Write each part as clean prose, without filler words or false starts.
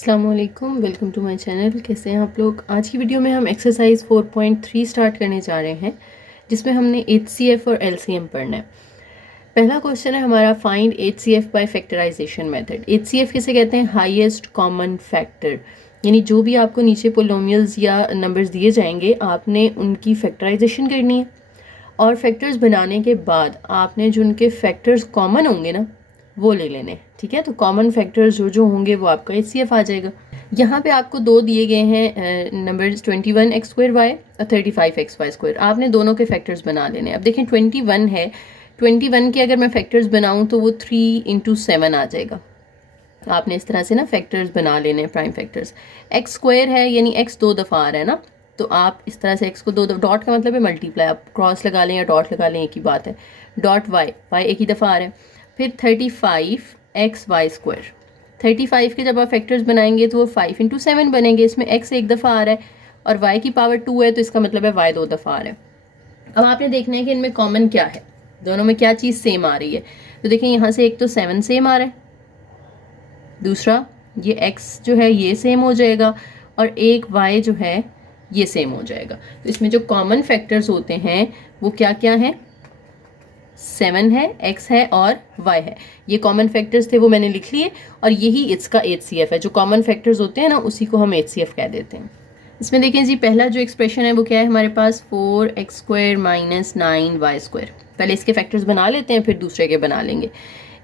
अस्सलाम वालेकुम, welcome to my channel. कैसे हैं आप लोग। आज की वीडियो में हम एक्सरसाइज 4.3 स्टार्ट करने जा रहे हैं, जिसमें हमने HCF और LCM पढ़ना है। पहला क्वेश्चन है हमारा, find HCF by factorisation method. HCF किसे कहते हैं? Highest common factor. यानी जो भी आपको नीचे पोलोमियल्स या नंबर्स दिए जाएंगे, आपने उनकी फैक्टराइजेशन करनी है और फैक्टर्स बनाने के बाद आपने जो उनके फैक्टर्स कॉमन होंगे ना, वो ले लेने। ठीक है, तो कॉमन फैक्टर्स जो जो होंगे वो आपका HCF आ जाएगा। यहाँ पे आपको दो दिए गए हैं नंबर्स 21x² और 35xy²। आपने दोनों के फैक्टर्स बना लेने। अब देखें 21 है, 21 के अगर मैं फैक्टर्स बनाऊँ तो वो 3 × 7 आ जाएगा। आपने इस तरह से ना फैक्टर्स बना लेने हैं, प्राइम फैक्टर्स। x² है यानी x 2 दफ़ा आ रहा है ना, तो आप इस तरह से x को 2 दफ़ा, डॉट का मतलब है मल्टीप्लाई, आप क्रॉस लगा लें या डॉट लगा लें, एक ही बात है। डॉट y एक ही दफ़ा आ रहा है। फिर 35xy²। 35 के जब आप फैक्टर्स बनाएंगे तो वो 5 × 7 बनेंगे। इसमें x एक दफ़ा आ रहा है और y की पावर 2 है, तो इसका मतलब है y 2 दफ़ा आ रहा है। अब आपने देखना है कि इनमें कॉमन क्या है, दोनों में क्या चीज़ सेम आ रही है। तो देखें यहाँ से एक तो 7 सेम आ रहा है, दूसरा ये x जो है ये सेम हो जाएगा, और एक y जो है ये सेम हो जाएगा। तो इसमें जो कॉमन फैक्टर्स होते हैं वो क्या क्या हैं? 7 है, x है और y है। ये कॉमन फैक्टर्स थे, वो मैंने लिख लिए, और यही इसका HCF है। जो कॉमन फैक्टर्स होते हैं ना, उसी को हम HCF कह देते हैं। इसमें देखें जी, पहला जो एक्सप्रेशन है वो क्या है हमारे पास? 4x² - 9y²। पहले इसके फैक्टर्स बना लेते हैं, फिर दूसरे के बना लेंगे।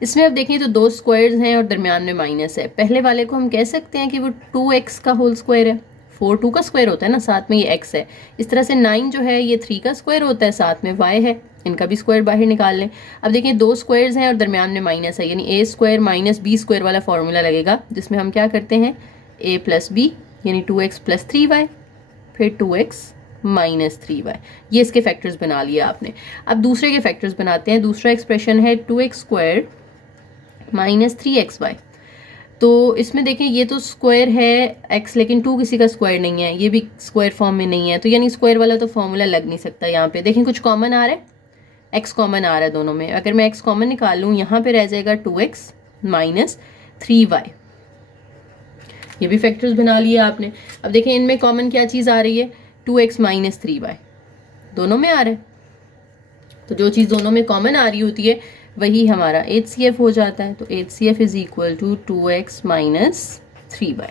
इसमें अब देखें तो दो स्क्वायर्स हैं और दरमियान में माइनस है। पहले वाले को हम कह सकते हैं कि वो 2x का होल स्क्वायर है। 4 2 का स्क्वायर होता है ना, साथ में ये x है। इस तरह से 9 जो है ये 3 का स्क्वायर होता है, साथ में y है। इनका भी स्क्वायर बाहर निकाल लें। अब देखें दो स्क्वायर्स हैं और दरमियान में माइनस है, यानी a² - b² वाला फॉर्मूला लगेगा, जिसमें हम क्या करते हैं? a + b यानी 2x + 3y, फिर 2x - 3y। ये इसके फैक्टर्स बना लिए आपने। अब दूसरे के फैक्टर्स बनाते हैं। दूसरा एक्सप्रेशन है 2x² - 3xy। तो इसमें देखें ये तो स्क्वायर है x, लेकिन 2 किसी का स्क्वायर नहीं है, ये भी स्क्वायर फॉर्म में नहीं है, तो यानी स्क्वायर वाला तो फॉर्मूला लग नहीं सकता। यहाँ पे देखें कुछ कॉमन आ रहा है, x कॉमन आ रहा है दोनों में। अगर मैं x कॉमन निकाल लूँ, यहाँ पे रह जाएगा 2x - 3y। ये भी फैक्टर्स बना लिए आपने। अब देखें इनमें कॉमन क्या चीज़ आ रही है? 2x - 3y दोनों में आ रहा है। तो जो चीज़ दोनों में कॉमन आ रही होती है वही हमारा HCF हो जाता है। तो HCF = 2x - 3y।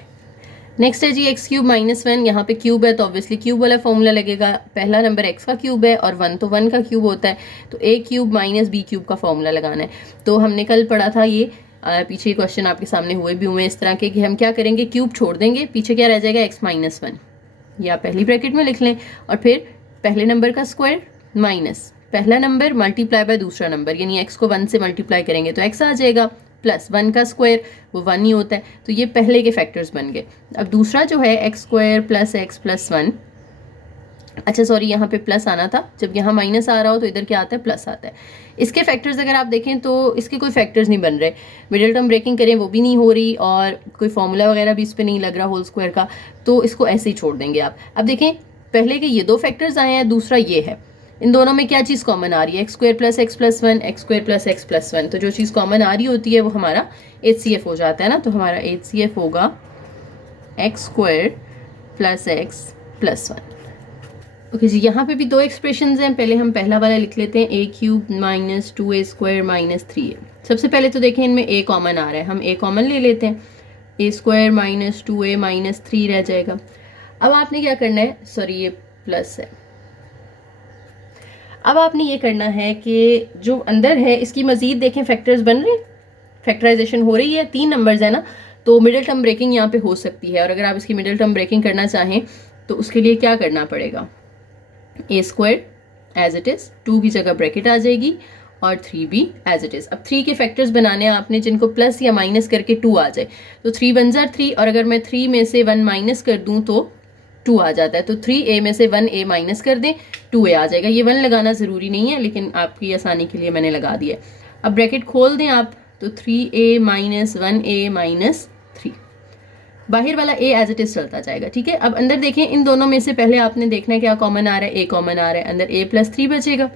नेक्स्ट है जी x³ - 1। यहाँ पे क्यूब है तो ऑब्वियसली क्यूब वाला फॉर्मूला लगेगा। पहला नंबर x का क्यूब है और 1 तो 1 का क्यूब होता है, तो a³ - b³ का फॉर्मूला लगाना है। तो हमने कल पढ़ा था ये, पीछे क्वेश्चन आपके सामने हुए भी हुए इस तरह के, कि हम क्या करेंगे? क्यूब छोड़ देंगे, पीछे क्या रह जाएगा? x - 1। ये आप पहली ब्रैकेट में लिख लें, और फिर पहले नंबर का स्क्वायर माइनस पहला नंबर मल्टीप्लाई बाय दूसरा नंबर, यानी x को 1 से मल्टीप्लाई करेंगे तो x आ जाएगा, प्लस 1 का स्क्वायर वो 1 ही होता है। तो ये पहले के फैक्टर्स बन गए। अब दूसरा जो है x² + x + 1। अच्छा सॉरी, यहाँ पे प्लस आना था, जब यहाँ माइनस आ रहा हो तो इधर क्या आता है? प्लस आता है। इसके फैक्टर्स अगर आप देखें तो इसके कोई फैक्टर्स नहीं बन रहे। मिडिल टर्म ब्रेकिंग करें वो भी नहीं हो रही, और कोई फॉर्मूला वगैरह भी इस पर नहीं लग रहा होल स्क्वायर का, तो इसको ऐसे ही छोड़ देंगे आप। अब देखें पहले के ये दो फैक्टर्स आए हैं, दूसरा ये है। इन दोनों में क्या चीज़ कॉमन आ रही है? x² + x + 1, x² + x + 1। तो जो चीज़ कॉमन आ रही होती है वो हमारा HCF हो जाता है ना। तो हमारा HCF होगा x² + x + 1। ओके जी, यहाँ पे भी दो एक्सप्रेशंस हैं। पहले हम पहला वाला लिख लेते हैं, a³ - 2a² - 3a। सबसे पहले तो देखें इनमें a कॉमन आ रहा है, हम a कॉमन ले लेते हैं। a² - 2a - 3 रह जाएगा। अब आपने क्या करना है? सॉरी ये प्लस है। अब आपने ये करना है कि जो अंदर है इसकी मजीद देखें फैक्टर्स बन रहे हैं, फैक्टराइजेशन हो रही है। 3 नंबर्स है ना, तो मिडिल टर्म ब्रेकिंग यहाँ पे हो सकती है। और अगर आप इसकी मिडिल टर्म ब्रेकिंग करना चाहें तो उसके लिए क्या करना पड़ेगा? a² एज इट इज़, 2 की जगह ब्रैकेट आ जाएगी, और 3b एज इट इज़। अब 3 के फैक्टर्स बनाने हैं आपने जिनको प्लस या माइनस करके 2 आ जाए। तो 3 × 1 = 3, और अगर मैं 3 में से 1 माइनस कर दूं तो 2 आ जाता है। तो 3a में से 1a माइनस कर दें, 2a आ जाएगा। ये 1 लगाना ज़रूरी नहीं है, लेकिन आपकी आसानी के लिए मैंने लगा दिया। अब ब्रैकेट खोल दें आप, तो 3a - 1a - 3, बाहर वाला a एज इट इज चलता जाएगा। ठीक है, अब अंदर देखें इन दोनों में से पहले आपने देखना है क्या कॉमन आ रहा है? a कॉमन आ रहा है, अंदर a + 3 बचेगा।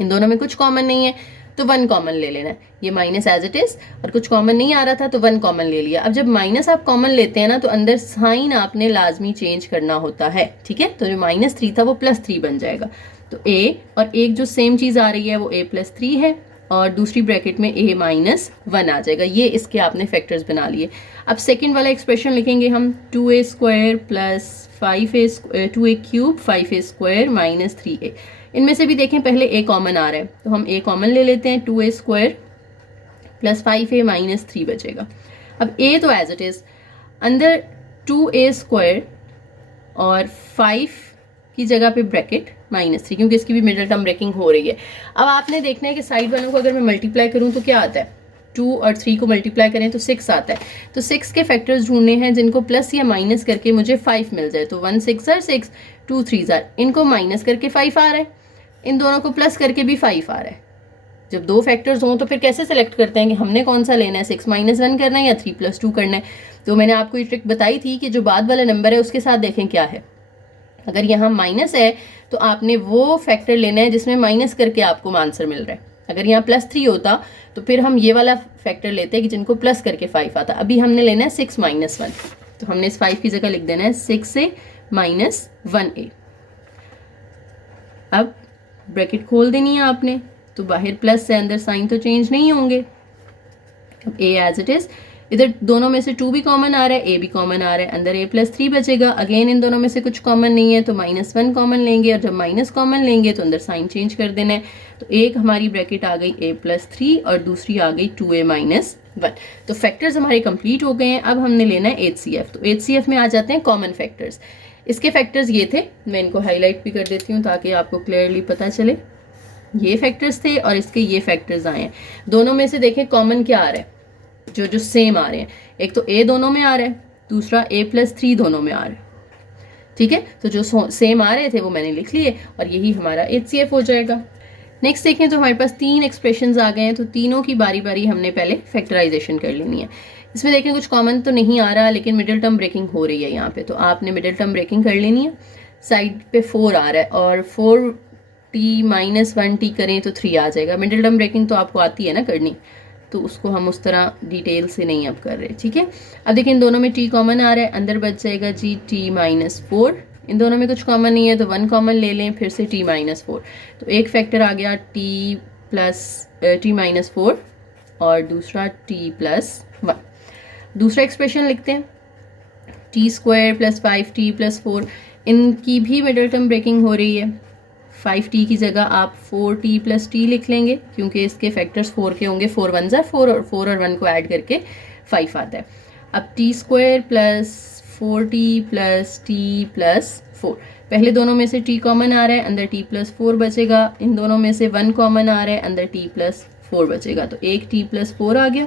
इन दोनों में कुछ कॉमन नहीं है, तो 1 कॉमन ले लेना है। ये माइनस एज इट इज, और कुछ कॉमन नहीं आ रहा था तो 1 कॉमन ले लिया। अब जब माइनस आप कॉमन लेते हैं ना तो अंदर साइन आपने लाजमी चेंज करना होता है, ठीक है। तो जो -3 था वो +3 बन जाएगा। तो a और एक जो सेम चीज आ रही है वो a+3 है, और दूसरी ब्रैकेट में a-1 आ जाएगा। ये इसके आपने फैक्टर्स बना लिए। अब सेकंड वाला एक्सप्रेशन लिखेंगे हम 2a² plus 2a³ 5a² - 3a। इनमें से भी देखें पहले a कॉमन आ रहा है तो हम a कॉमन ले लेते हैं, 2a² प्लस 5a - 3 बचेगा। अब a तो एज इट इज, अंदर 2a² और 5 की जगह पे ब्रैकेट -3, क्योंकि इसकी भी मिडिल टर्म ब्रेकिंग हो रही है। अब आपने देखना है कि साइड वालों को अगर मैं मल्टीप्लाई करूं तो क्या आता है, 2 और 3 को मल्टीप्लाई करें तो 6 आता है। तो 6 के फैक्टर्स ढूंढने हैं जिनको प्लस या माइनस करके मुझे 5 मिल जाए। तो 1 6 6, 2 3 इनको माइनस करके 5 आ रहा है, इन दोनों को प्लस करके भी 5 आ रहा है। जब दो फैक्टर्स हों तो फिर कैसे सेलेक्ट करते हैं कि हमने कौन सा लेना है, 6 - 1 करना है या 3 + 2 करना है। तो मैंने आपको ये ट्रिक बताई थी कि जो बाद वाला नंबर है उसके साथ देखें क्या है। अगर यहाँ माइनस है तो आपने वो फैक्टर लेना है जिसमें माइनस करके आपको आंसर मिल रहा है। अगर यहाँ +3 होता तो फिर हम ये वाला फैक्टर लेते हैं कि जिनको प्लस करके 5 आता। अभी हमने लेना है 6 - 1, तो हमने इस 5 की जगह लिख देना है 6a - 1a। अब ब्रैकेट खोल देनी है आपने, तो बाहर प्लस से अंदर साइन तो चेंज नहीं होंगे। अब a एज इट इज, इधर दोनों में से 2 भी कॉमन आ रहा है, a भी कॉमन आ रहा है, अंदर a+3 बचेगा। अगेन इन दोनों में से कुछ कॉमन नहीं है तो -1 कॉमन लेंगे, और जब माइनस कॉमन लेंगे तो अंदर साइन चेंज कर देना है। तो एक हमारी ब्रैकेट आ गई a+3 और दूसरी आ गई 2a - 1। तो फैक्टर्स हमारे कंप्लीट हो गए हैं। अब हमने लेना है HCF। तो HCF में आ जाते हैं कॉमन फैक्टर्स। इसके फैक्टर्स ये थे, मैं इनको हाईलाइट भी कर देती हूँ ताकि आपको क्लियरली पता चले। ये फैक्टर्स थे और इसके ये फैक्टर्स आए हैं। दोनों में से देखें कॉमन क्या आ रहा है, जो सेम आ रहे हैं। एक तो a दोनों में आ रहा है, दूसरा a+3 दोनों में आ रहा है, ठीक है। तो जो सेम आ रहे थे वो मैंने लिख लिए और यही हमारा HCF हो जाएगा। नेक्स्ट देखें तो हमारे पास 3 एक्सप्रेशंस आ गए हैं, तो तीनों की बारी बारी हमने पहले फैक्टराइजेशन कर लेनी है। इसमें देखें कुछ कॉमन तो नहीं आ रहा, लेकिन मिडिल टर्म ब्रेकिंग हो रही है यहाँ पे, तो आपने मिडिल टर्म ब्रेकिंग कर लेनी है। साइड पे 4 आ रहा है और 4t - 1t करें तो 3 आ जाएगा। मिडिल टर्म ब्रेकिंग तो आपको आती है ना करनी, तो उसको हम उस तरह डिटेल से नहीं अब कर रहे, ठीक है। अब देखिए इन दोनों में t कॉमन आ रहा है, अंदर बच जाएगा जी t - 4। इन दोनों में कुछ कॉमन नहीं है तो 1 कॉमन ले लें, फिर से t - 4। तो एक फैक्टर आ गया t - 4 और दूसरा t + 1। दूसरा एक्सप्रेशन लिखते हैं, t² + 5t + 4। इनकी भी मिडिल टर्म ब्रेकिंग हो रही है। 5t की जगह आप 4t + t लिख लेंगे, क्योंकि इसके फैक्टर्स 4 के होंगे। 4 1 ज़ा 4 और 4 और 1 को ऐड करके 5 आता है। अब t² + 4t + t + 4। पहले दोनों में से t कॉमन आ रहा है, अंदर t + 4 बचेगा। इन दोनों में से 1 कॉमन आ रहा है, अंदर t + 4 बचेगा। तो एक t + 4 आ गया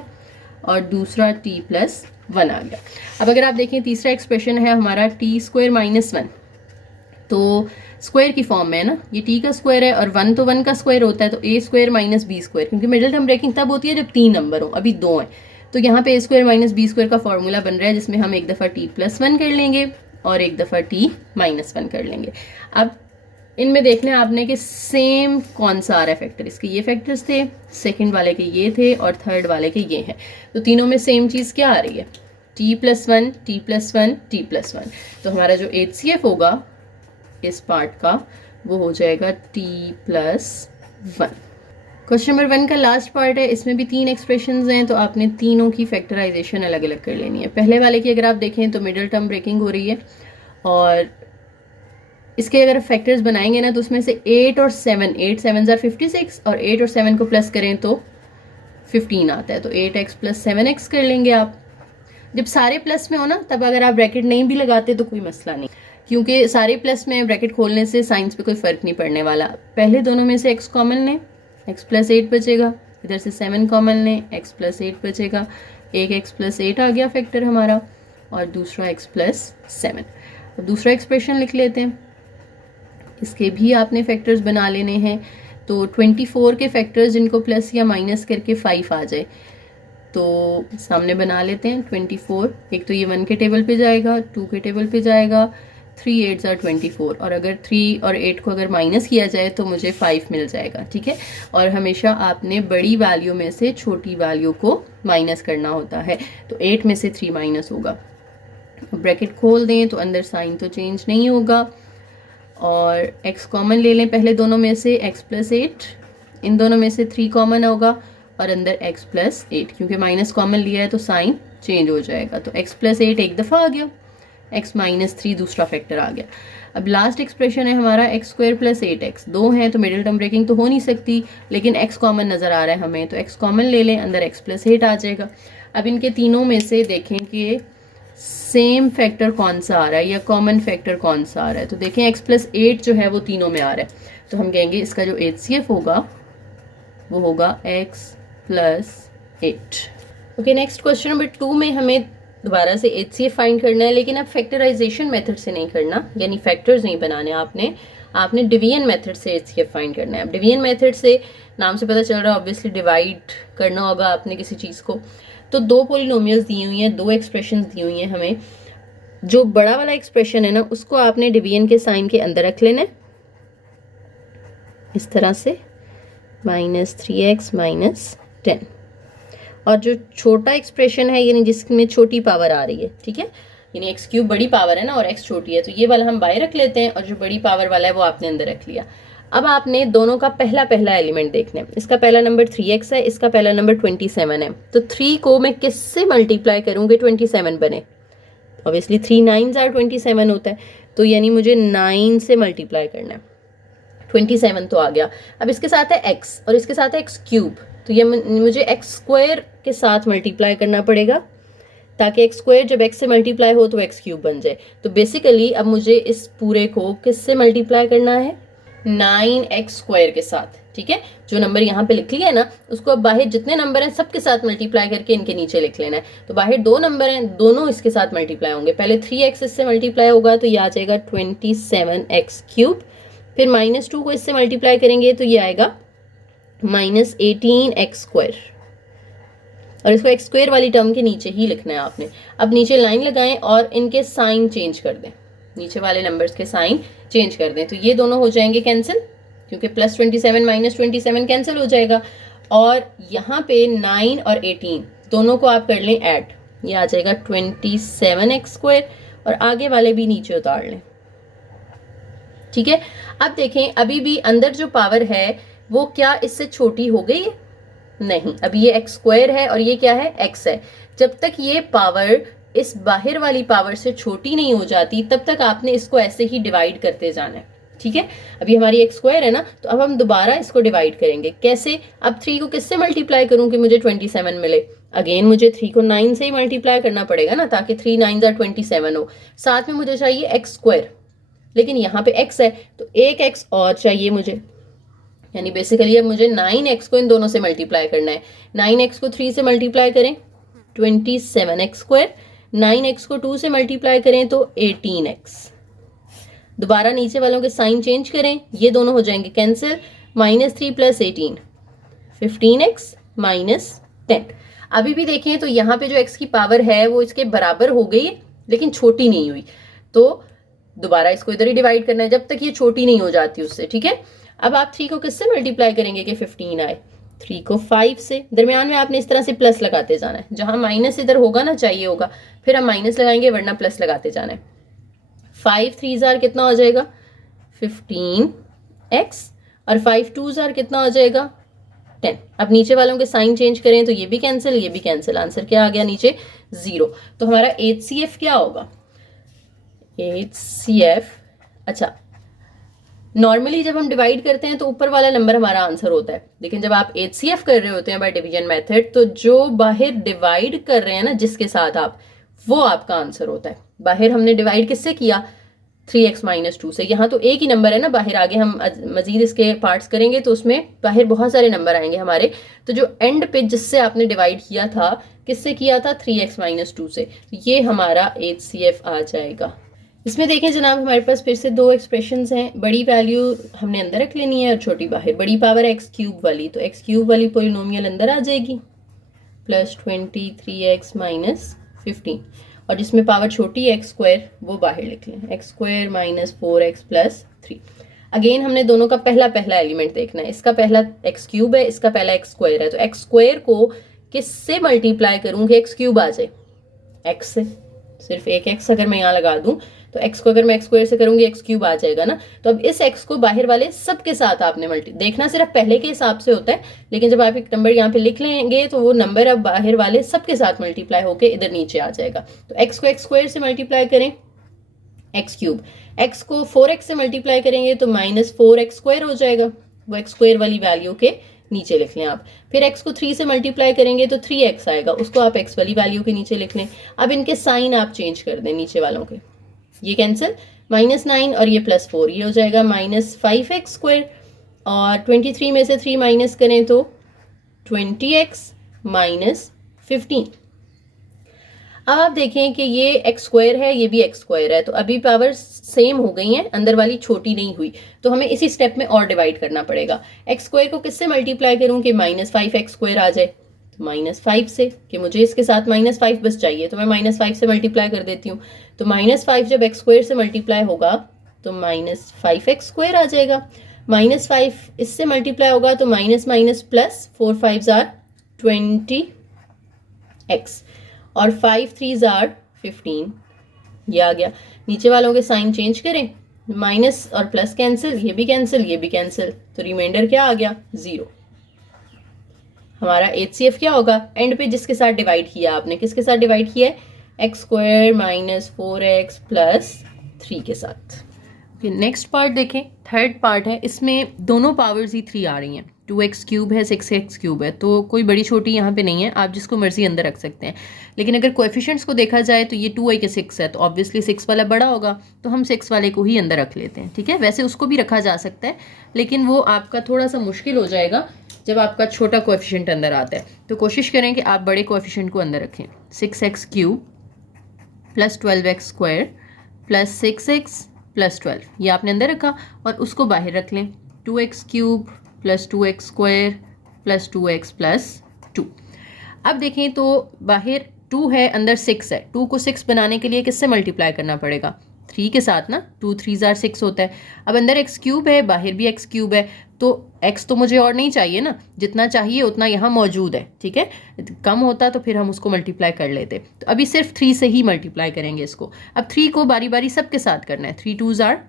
और दूसरा t + 1 आ गया। अब अगर आप देखें तीसरा एक्सप्रेशन है हमारा t² - 1, तो स्क्वायर की फॉर्म में है ना, ये t का स्क्वायर है और 1 तो 1 का स्क्वायर होता है, तो a² - b², क्योंकि मिडिल टर्म ब्रेकिंग तब होती है जब 3 नंबर हो, अभी 2 हैं। तो यहाँ पे a² - b² का फॉर्मूला बन रहा है, जिसमें हम एक दफ़ा t + 1 कर लेंगे और एक दफ़ा t - 1 कर लेंगे। अब इनमें देखना है आपने कि सेम कौन सा आ रहा है फैक्टर। इसके ये फैक्टर्स थे, सेकंड वाले के ये थे और थर्ड वाले के ये हैं। तो तीनों में सेम चीज़ क्या आ रही है, t + 1 t + 1 t + 1। तो हमारा जो HCF होगा इस पार्ट का वो हो जाएगा t + 1। क्वेश्चन नंबर 1 का लास्ट पार्ट है, इसमें भी 3 एक्सप्रेशंस हैं, तो आपने तीनों की फैक्टराइजेशन अलग अलग कर लेनी है। पहले वाले की अगर आप देखें तो मिडिल टर्म ब्रेकिंग हो रही है, और इसके अगर फैक्टर्स बनाएंगे ना तो उसमें से 8 और 7, 8 7 ज़ा 56 और 8 और 7 को प्लस करें तो 15 आता है। तो 8x + 7x कर लेंगे आप। जब सारे प्लस में हो ना तब अगर आप ब्रैकेट नहीं भी लगाते तो कोई मसला नहीं, क्योंकि सारे प्लस में ब्रैकेट खोलने से साइंस पे कोई फ़र्क नहीं पड़ने वाला। पहले दोनों में से x कॉमन लें, x + 8 बचेगा। इधर से 7 कॉमन लें, x + 8 बचेगा। एक x + 8 आ गया फैक्टर हमारा और दूसरा x + 7। अब दूसरा एक्सप्रेशन लिख लेते हैं, इसके भी आपने फैक्टर्स बना लेने हैं। तो 24 के फैक्टर्स जिनको प्लस या माइनस करके 5 आ जाए, तो सामने बना लेते हैं। 24 एक तो ये 1 के टेबल पे जाएगा, 2 के टेबल पे जाएगा, 3 8 are 24, और अगर 3 और 8 को अगर माइनस किया जाए तो मुझे 5 मिल जाएगा, ठीक है। और हमेशा आपने बड़ी वैल्यू में से छोटी वैल्यू को माइनस करना होता है, तो 8 में से 3 माइनस होगा। ब्रैकेट खोल दें तो अंदर साइन तो चेंज नहीं होगा, और x कॉमन ले लें पहले दोनों में से, x प्लस 8, इन दोनों में से 3 कॉमन होगा और अंदर x प्लस 8, क्योंकि माइनस कॉमन लिया है तो साइन चेंज हो जाएगा। तो x प्लस 8 एक दफ़ा आ गया, x माइनस 3 दूसरा फैक्टर आ गया। अब लास्ट एक्सप्रेशन है हमारा x स्क्वायर प्लस 8x, दो हैं तो मिडिल टर्म ब्रेकिंग तो हो नहीं सकती, लेकिन x कॉमन नज़र आ रहा है हमें, तो x कॉमन ले लें, अंदर x प्लस 8 आ जाएगा। अब इनके तीनों में से देखें कि सेम फैक्टर कौन सा आ रहा है या कॉमन फैक्टर कौन सा आ रहा है। तो देखें x प्लस 8 जो है वो तीनों में आ रहा है, तो हम कहेंगे इसका जो HCF होगा वो होगा x plus 8। Okay, next question number 2 में हमें दोबारा से HCF फाइंड करना है, लेकिन अब फैक्टराइजेशन मेथड से नहीं करना, यानी फैक्टर्स नहीं बनाने आपने डिवीजन मेथड से HCF फाइंड करना है। अब डिवीजन मेथड से नाम से पता चल रहा है ऑब्वियसली डिवाइड करना होगा आपने किसी चीज़ को। तो दो पोलिनोमियल्स दी हुई हैं, दो एक्सप्रेशंस दी हुई हैं हमें। जो बड़ा वाला एक्सप्रेशन है ना उसको आपने डिवीजन के साइन के अंदर रख लेना है इस तरह से, -3x - 10, और जो छोटा एक्सप्रेशन है यानी जिसमें छोटी पावर आ रही है, ठीक है, यानी x³ बड़ी पावर है ना और x छोटी है, तो ये वाला हम बाहर रख लेते हैं, और जो बड़ी पावर वाला है वो आपने अंदर रख लिया। अब आपने दोनों का पहला एलिमेंट देखना है। इसका पहला नंबर 3x है, इसका पहला नंबर 27 है, तो 3 को मैं किससे मल्टीप्लाई करूँगी 27 बने। ऑब्वियसली 3 9s are 27 होता है, तो यानी मुझे 9 से मल्टीप्लाई करना है। 27 तो आ गया। अब इसके साथ है x और इसके साथ है x³, तो ये मुझे x² के साथ मल्टीप्लाई करना पड़ेगा, ताकि x² जब x से मल्टीप्लाई हो तो x³ बन जाए। तो बेसिकली अब मुझे इस पूरे को किससे मल्टीप्लाई करना है, 9x² के साथ, ठीक है। जो नंबर यहाँ पे लिख लिया है ना उसको अब बाहर जितने नंबर हैं सबके साथ मल्टीप्लाई करके इनके नीचे लिख लेना है। तो बाहर 2 नंबर हैं, दोनों इसके साथ मल्टीप्लाई होंगे। पहले 3x इससे मल्टीप्लाई होगा तो ये आ जाएगा 27x³, फिर -2 को इससे मल्टीप्लाई करेंगे तो ये आएगा -18x², और इसको x² वाली टर्म के नीचे ही लिखना है आपने। अब नीचे लाइन लगाएं और इनके साइन चेंज कर दें, नीचे वाले नंबर्स के साइन चेंज कर दें, तो ये दोनों हो जाएंगे कैंसिल, क्योंकि +27 - 27 कैंसिल हो जाएगा। और यहाँ पे 9 और 18 दोनों को आप कर लें ऐड, ये आ जाएगा 27x², और आगे वाले भी नीचे उतार लें, ठीक है। अब देखें अभी भी अंदर जो पावर है वो क्या इससे छोटी हो गई है, नहीं, अभी ये x² है और ये क्या है x है। जब तक ये पावर इस बाहर वाली पावर से छोटी नहीं हो जाती तब तक आपने इसको ऐसे ही डिवाइड करते जाना है, ठीक है। अभी हमारी x² है ना, तो अब हम दोबारा इसको डिवाइड करेंगे। कैसे, अब 3 को किससे मल्टीप्लाई करूं कि मुझे 27 मिले। अगेन मुझे 3 को 9 से ही मल्टीप्लाई करना पड़ेगा ना, ताकि 3 9s are 27 हो। साथ में मुझे चाहिए x², लेकिन यहाँ पे x है तो एक x और चाहिए मुझे, यानी बेसिकली अब मुझे 9x को इन दोनों से मल्टीप्लाई करना है। 9x को 3 से मल्टीप्लाई करें 27x², 9x को 2 से मल्टीप्लाई करें तो 18x। दोबारा नीचे वालों के साइन चेंज करें, ये दोनों हो जाएंगे कैंसिल, -3 + 18 15x - 10। अभी भी देखें तो यहाँ पे जो x की पावर है वो इसके बराबर हो गई लेकिन छोटी नहीं हुई, तो दोबारा इसको इधर ही डिवाइड करना है जब तक ये छोटी नहीं हो जाती उससे, ठीक है। अब आप 3 को किससे मल्टीप्लाई करेंगे कि 15 आए, 3 को 5 से, दरमियान में आपने इस तरह से प्लस लगाते जाना है, जहां माइनस इधर होगा ना चाहिए होगा, फिर हम माइनस लगाएंगे वरना प्लस लगाते जाना है। 5 3s कितना हो जाएगा 15x, और 5 2s कितना हो जाएगा 10। अब नीचे वालों के साइन चेंज करें तो ये भी कैंसिल, ये भी कैंसिल, आंसर क्या आ गया नीचे 0। तो हमारा HCF क्या होगा, HCF, अच्छा नॉर्मली जब हम डिवाइड करते हैं तो ऊपर वाला नंबर हमारा आंसर होता है, लेकिन जब आप HCF कर रहे होते हैं बाय डिवीजन मेथड तो जो बाहर डिवाइड कर रहे हैं ना जिसके साथ आप, वो आपका आंसर होता है। बाहर हमने डिवाइड किससे किया 3x - 2 से, यहाँ तो एक ही नंबर है ना बाहर, आगे हम मजीद इसके पार्ट्स करेंगे तो उसमें बाहर बहुत सारे नंबर आएंगे हमारे। तो जो एंड पे जिससे आपने डिवाइड किया था किससे किया था 3x - 2 से, ये हमारा HCF आ जाएगा। इसमें देखें जनाब हमारे पास फिर से दो एक्सप्रेशंस हैं, बड़ी वैल्यू हमने अंदर रख लेनी है और छोटी बाहर। बड़ी पावर x³ वाली, तो x³ वाली पोलिनोमियल अंदर आ जाएगी +23x - 15, और जिसमें पावर छोटी है एक्स स्क्वायर वो बाहर लिख लें, x square minus 4x plus 3। Again हमने दोनों का पहला पहला एलिमेंट देखना है, इसका पहला एक्स क्यूब है, इसका पहला एक्स स्क्वायर है, तो एक्स स्क्वायर को किससे मल्टीप्लाई करूं कि एक्स क्यूब आ जाए, एक्स से। सिर्फ एक एक्स अगर मैं यहाँ लगा दूं तो एक्स को अगर मैं एक्स स्क्वायर से करूंगी एक्स क्यूब आ जाएगा ना। तो अब इस एक्स को बाहर वाले सब के साथ आपने देखना सिर्फ पहले के हिसाब से होता है, लेकिन जब आप एक नंबर यहाँ पे लिख लेंगे तो वो नंबर अब बाहर वाले सब के साथ मल्टीप्लाई होकर इधर नीचे आ जाएगा। तो एक्स को एक्स स्क्वायर से मल्टीप्लाई करें एक्स क्यूब, एक्स को 4x से मल्टीप्लाई करेंगे तो माइनस 4x स्क्वायर हो जाएगा, वो एक्स स्क्वायर वाली वैल्यू के नीचे लिख लें आप। फिर x को 3 से मल्टीप्लाई करेंगे तो 3x आएगा, उसको आप x वाली वैल्यू के नीचे लिख लें। अब इनके साइन आप चेंज कर दें नीचे वालों के, ये कैंसिल, -9 और ये +4, ये हो जाएगा -5x स्क्वायर, और 23 में से 3 माइनस करें तो 20x माइनस 15। अब आप देखें कि ये एक्स स्क्वायर है, ये भी एक्स स्क्वायर है, तो अभी पावर सेम हो गई हैं, अंदर वाली छोटी नहीं हुई, तो हमें इसी स्टेप में और डिवाइड करना पड़ेगा। एक्स स्क्वायर को किससे मल्टीप्लाई करूं कि -5x स्क्वायर आ जाए, तो -5 से, कि मुझे इसके साथ -5 बस चाहिए, तो मैं -5 से मल्टीप्लाई कर देती हूँ। तो -5 जब एक्स स्क्वायर से मल्टीप्लाई होगा तो -5x स्क्वायर आ जाएगा, -5 इससे मल्टीप्लाई होगा तो minus minus plus, 4 5 jar 20x और 5 3 जार 15, ये आ गया। नीचे वालों के साइन चेंज करें, माइनस और प्लस कैंसिल, ये भी कैंसिल, ये भी कैंसिल, तो रिमाइंडर क्या आ गया 0। हमारा HCF क्या होगा, एंड पे जिसके साथ डिवाइड किया आपने, किसके साथ डिवाइड किया है, x square minus 4x plus 3 के साथ। नेक्स्ट पार्ट देखें, थर्ड पार्ट है, इसमें दोनों पावर्स ही 3 आ रही हैं, 2x क्यूब है 6x क्यूब है, तो कोई बड़ी छोटी यहाँ पे नहीं है, आप जिसको मर्जी अंदर रख सकते हैं। लेकिन अगर कोएफिशिएंट्स को देखा जाए तो ये 2 के 6 है, तो ऑब्वियसली 6 वाला बड़ा होगा, तो हम 6 वाले को ही अंदर रख लेते हैं, ठीक है। वैसे उसको भी रखा जा सकता है, लेकिन वो आपका थोड़ा सा मुश्किल हो जाएगा जब आपका छोटा कोएफिशिएंट अंदर आता है। तो कोशिश करें कि आप बड़े कोएफिशिएंट को अंदर रखें, 6x cube plus 12x square plus 6x plus 12, ये आपने अंदर रखा, और उसको बाहर रख लें, 2x cube plus 2x square plus 2x plus 2। अब देखें तो बाहर 2 है, अंदर 6 है, 2 को 6 बनाने के लिए किससे मल्टीप्लाई करना पड़ेगा, 3 के साथ ना, 2 3 जार 6 होता है। अब अंदर x क्यूब है, बाहर भी x क्यूब है, तो x तो मुझे और नहीं चाहिए ना, जितना चाहिए उतना यहाँ मौजूद है, ठीक है। कम होता तो फिर हम उसको मल्टीप्लाई कर लेते, तो अभी सिर्फ 3 से ही मल्टीप्लाई करेंगे इसको। अब 3 को बारी बारी सबके साथ करना है, 3 2 jar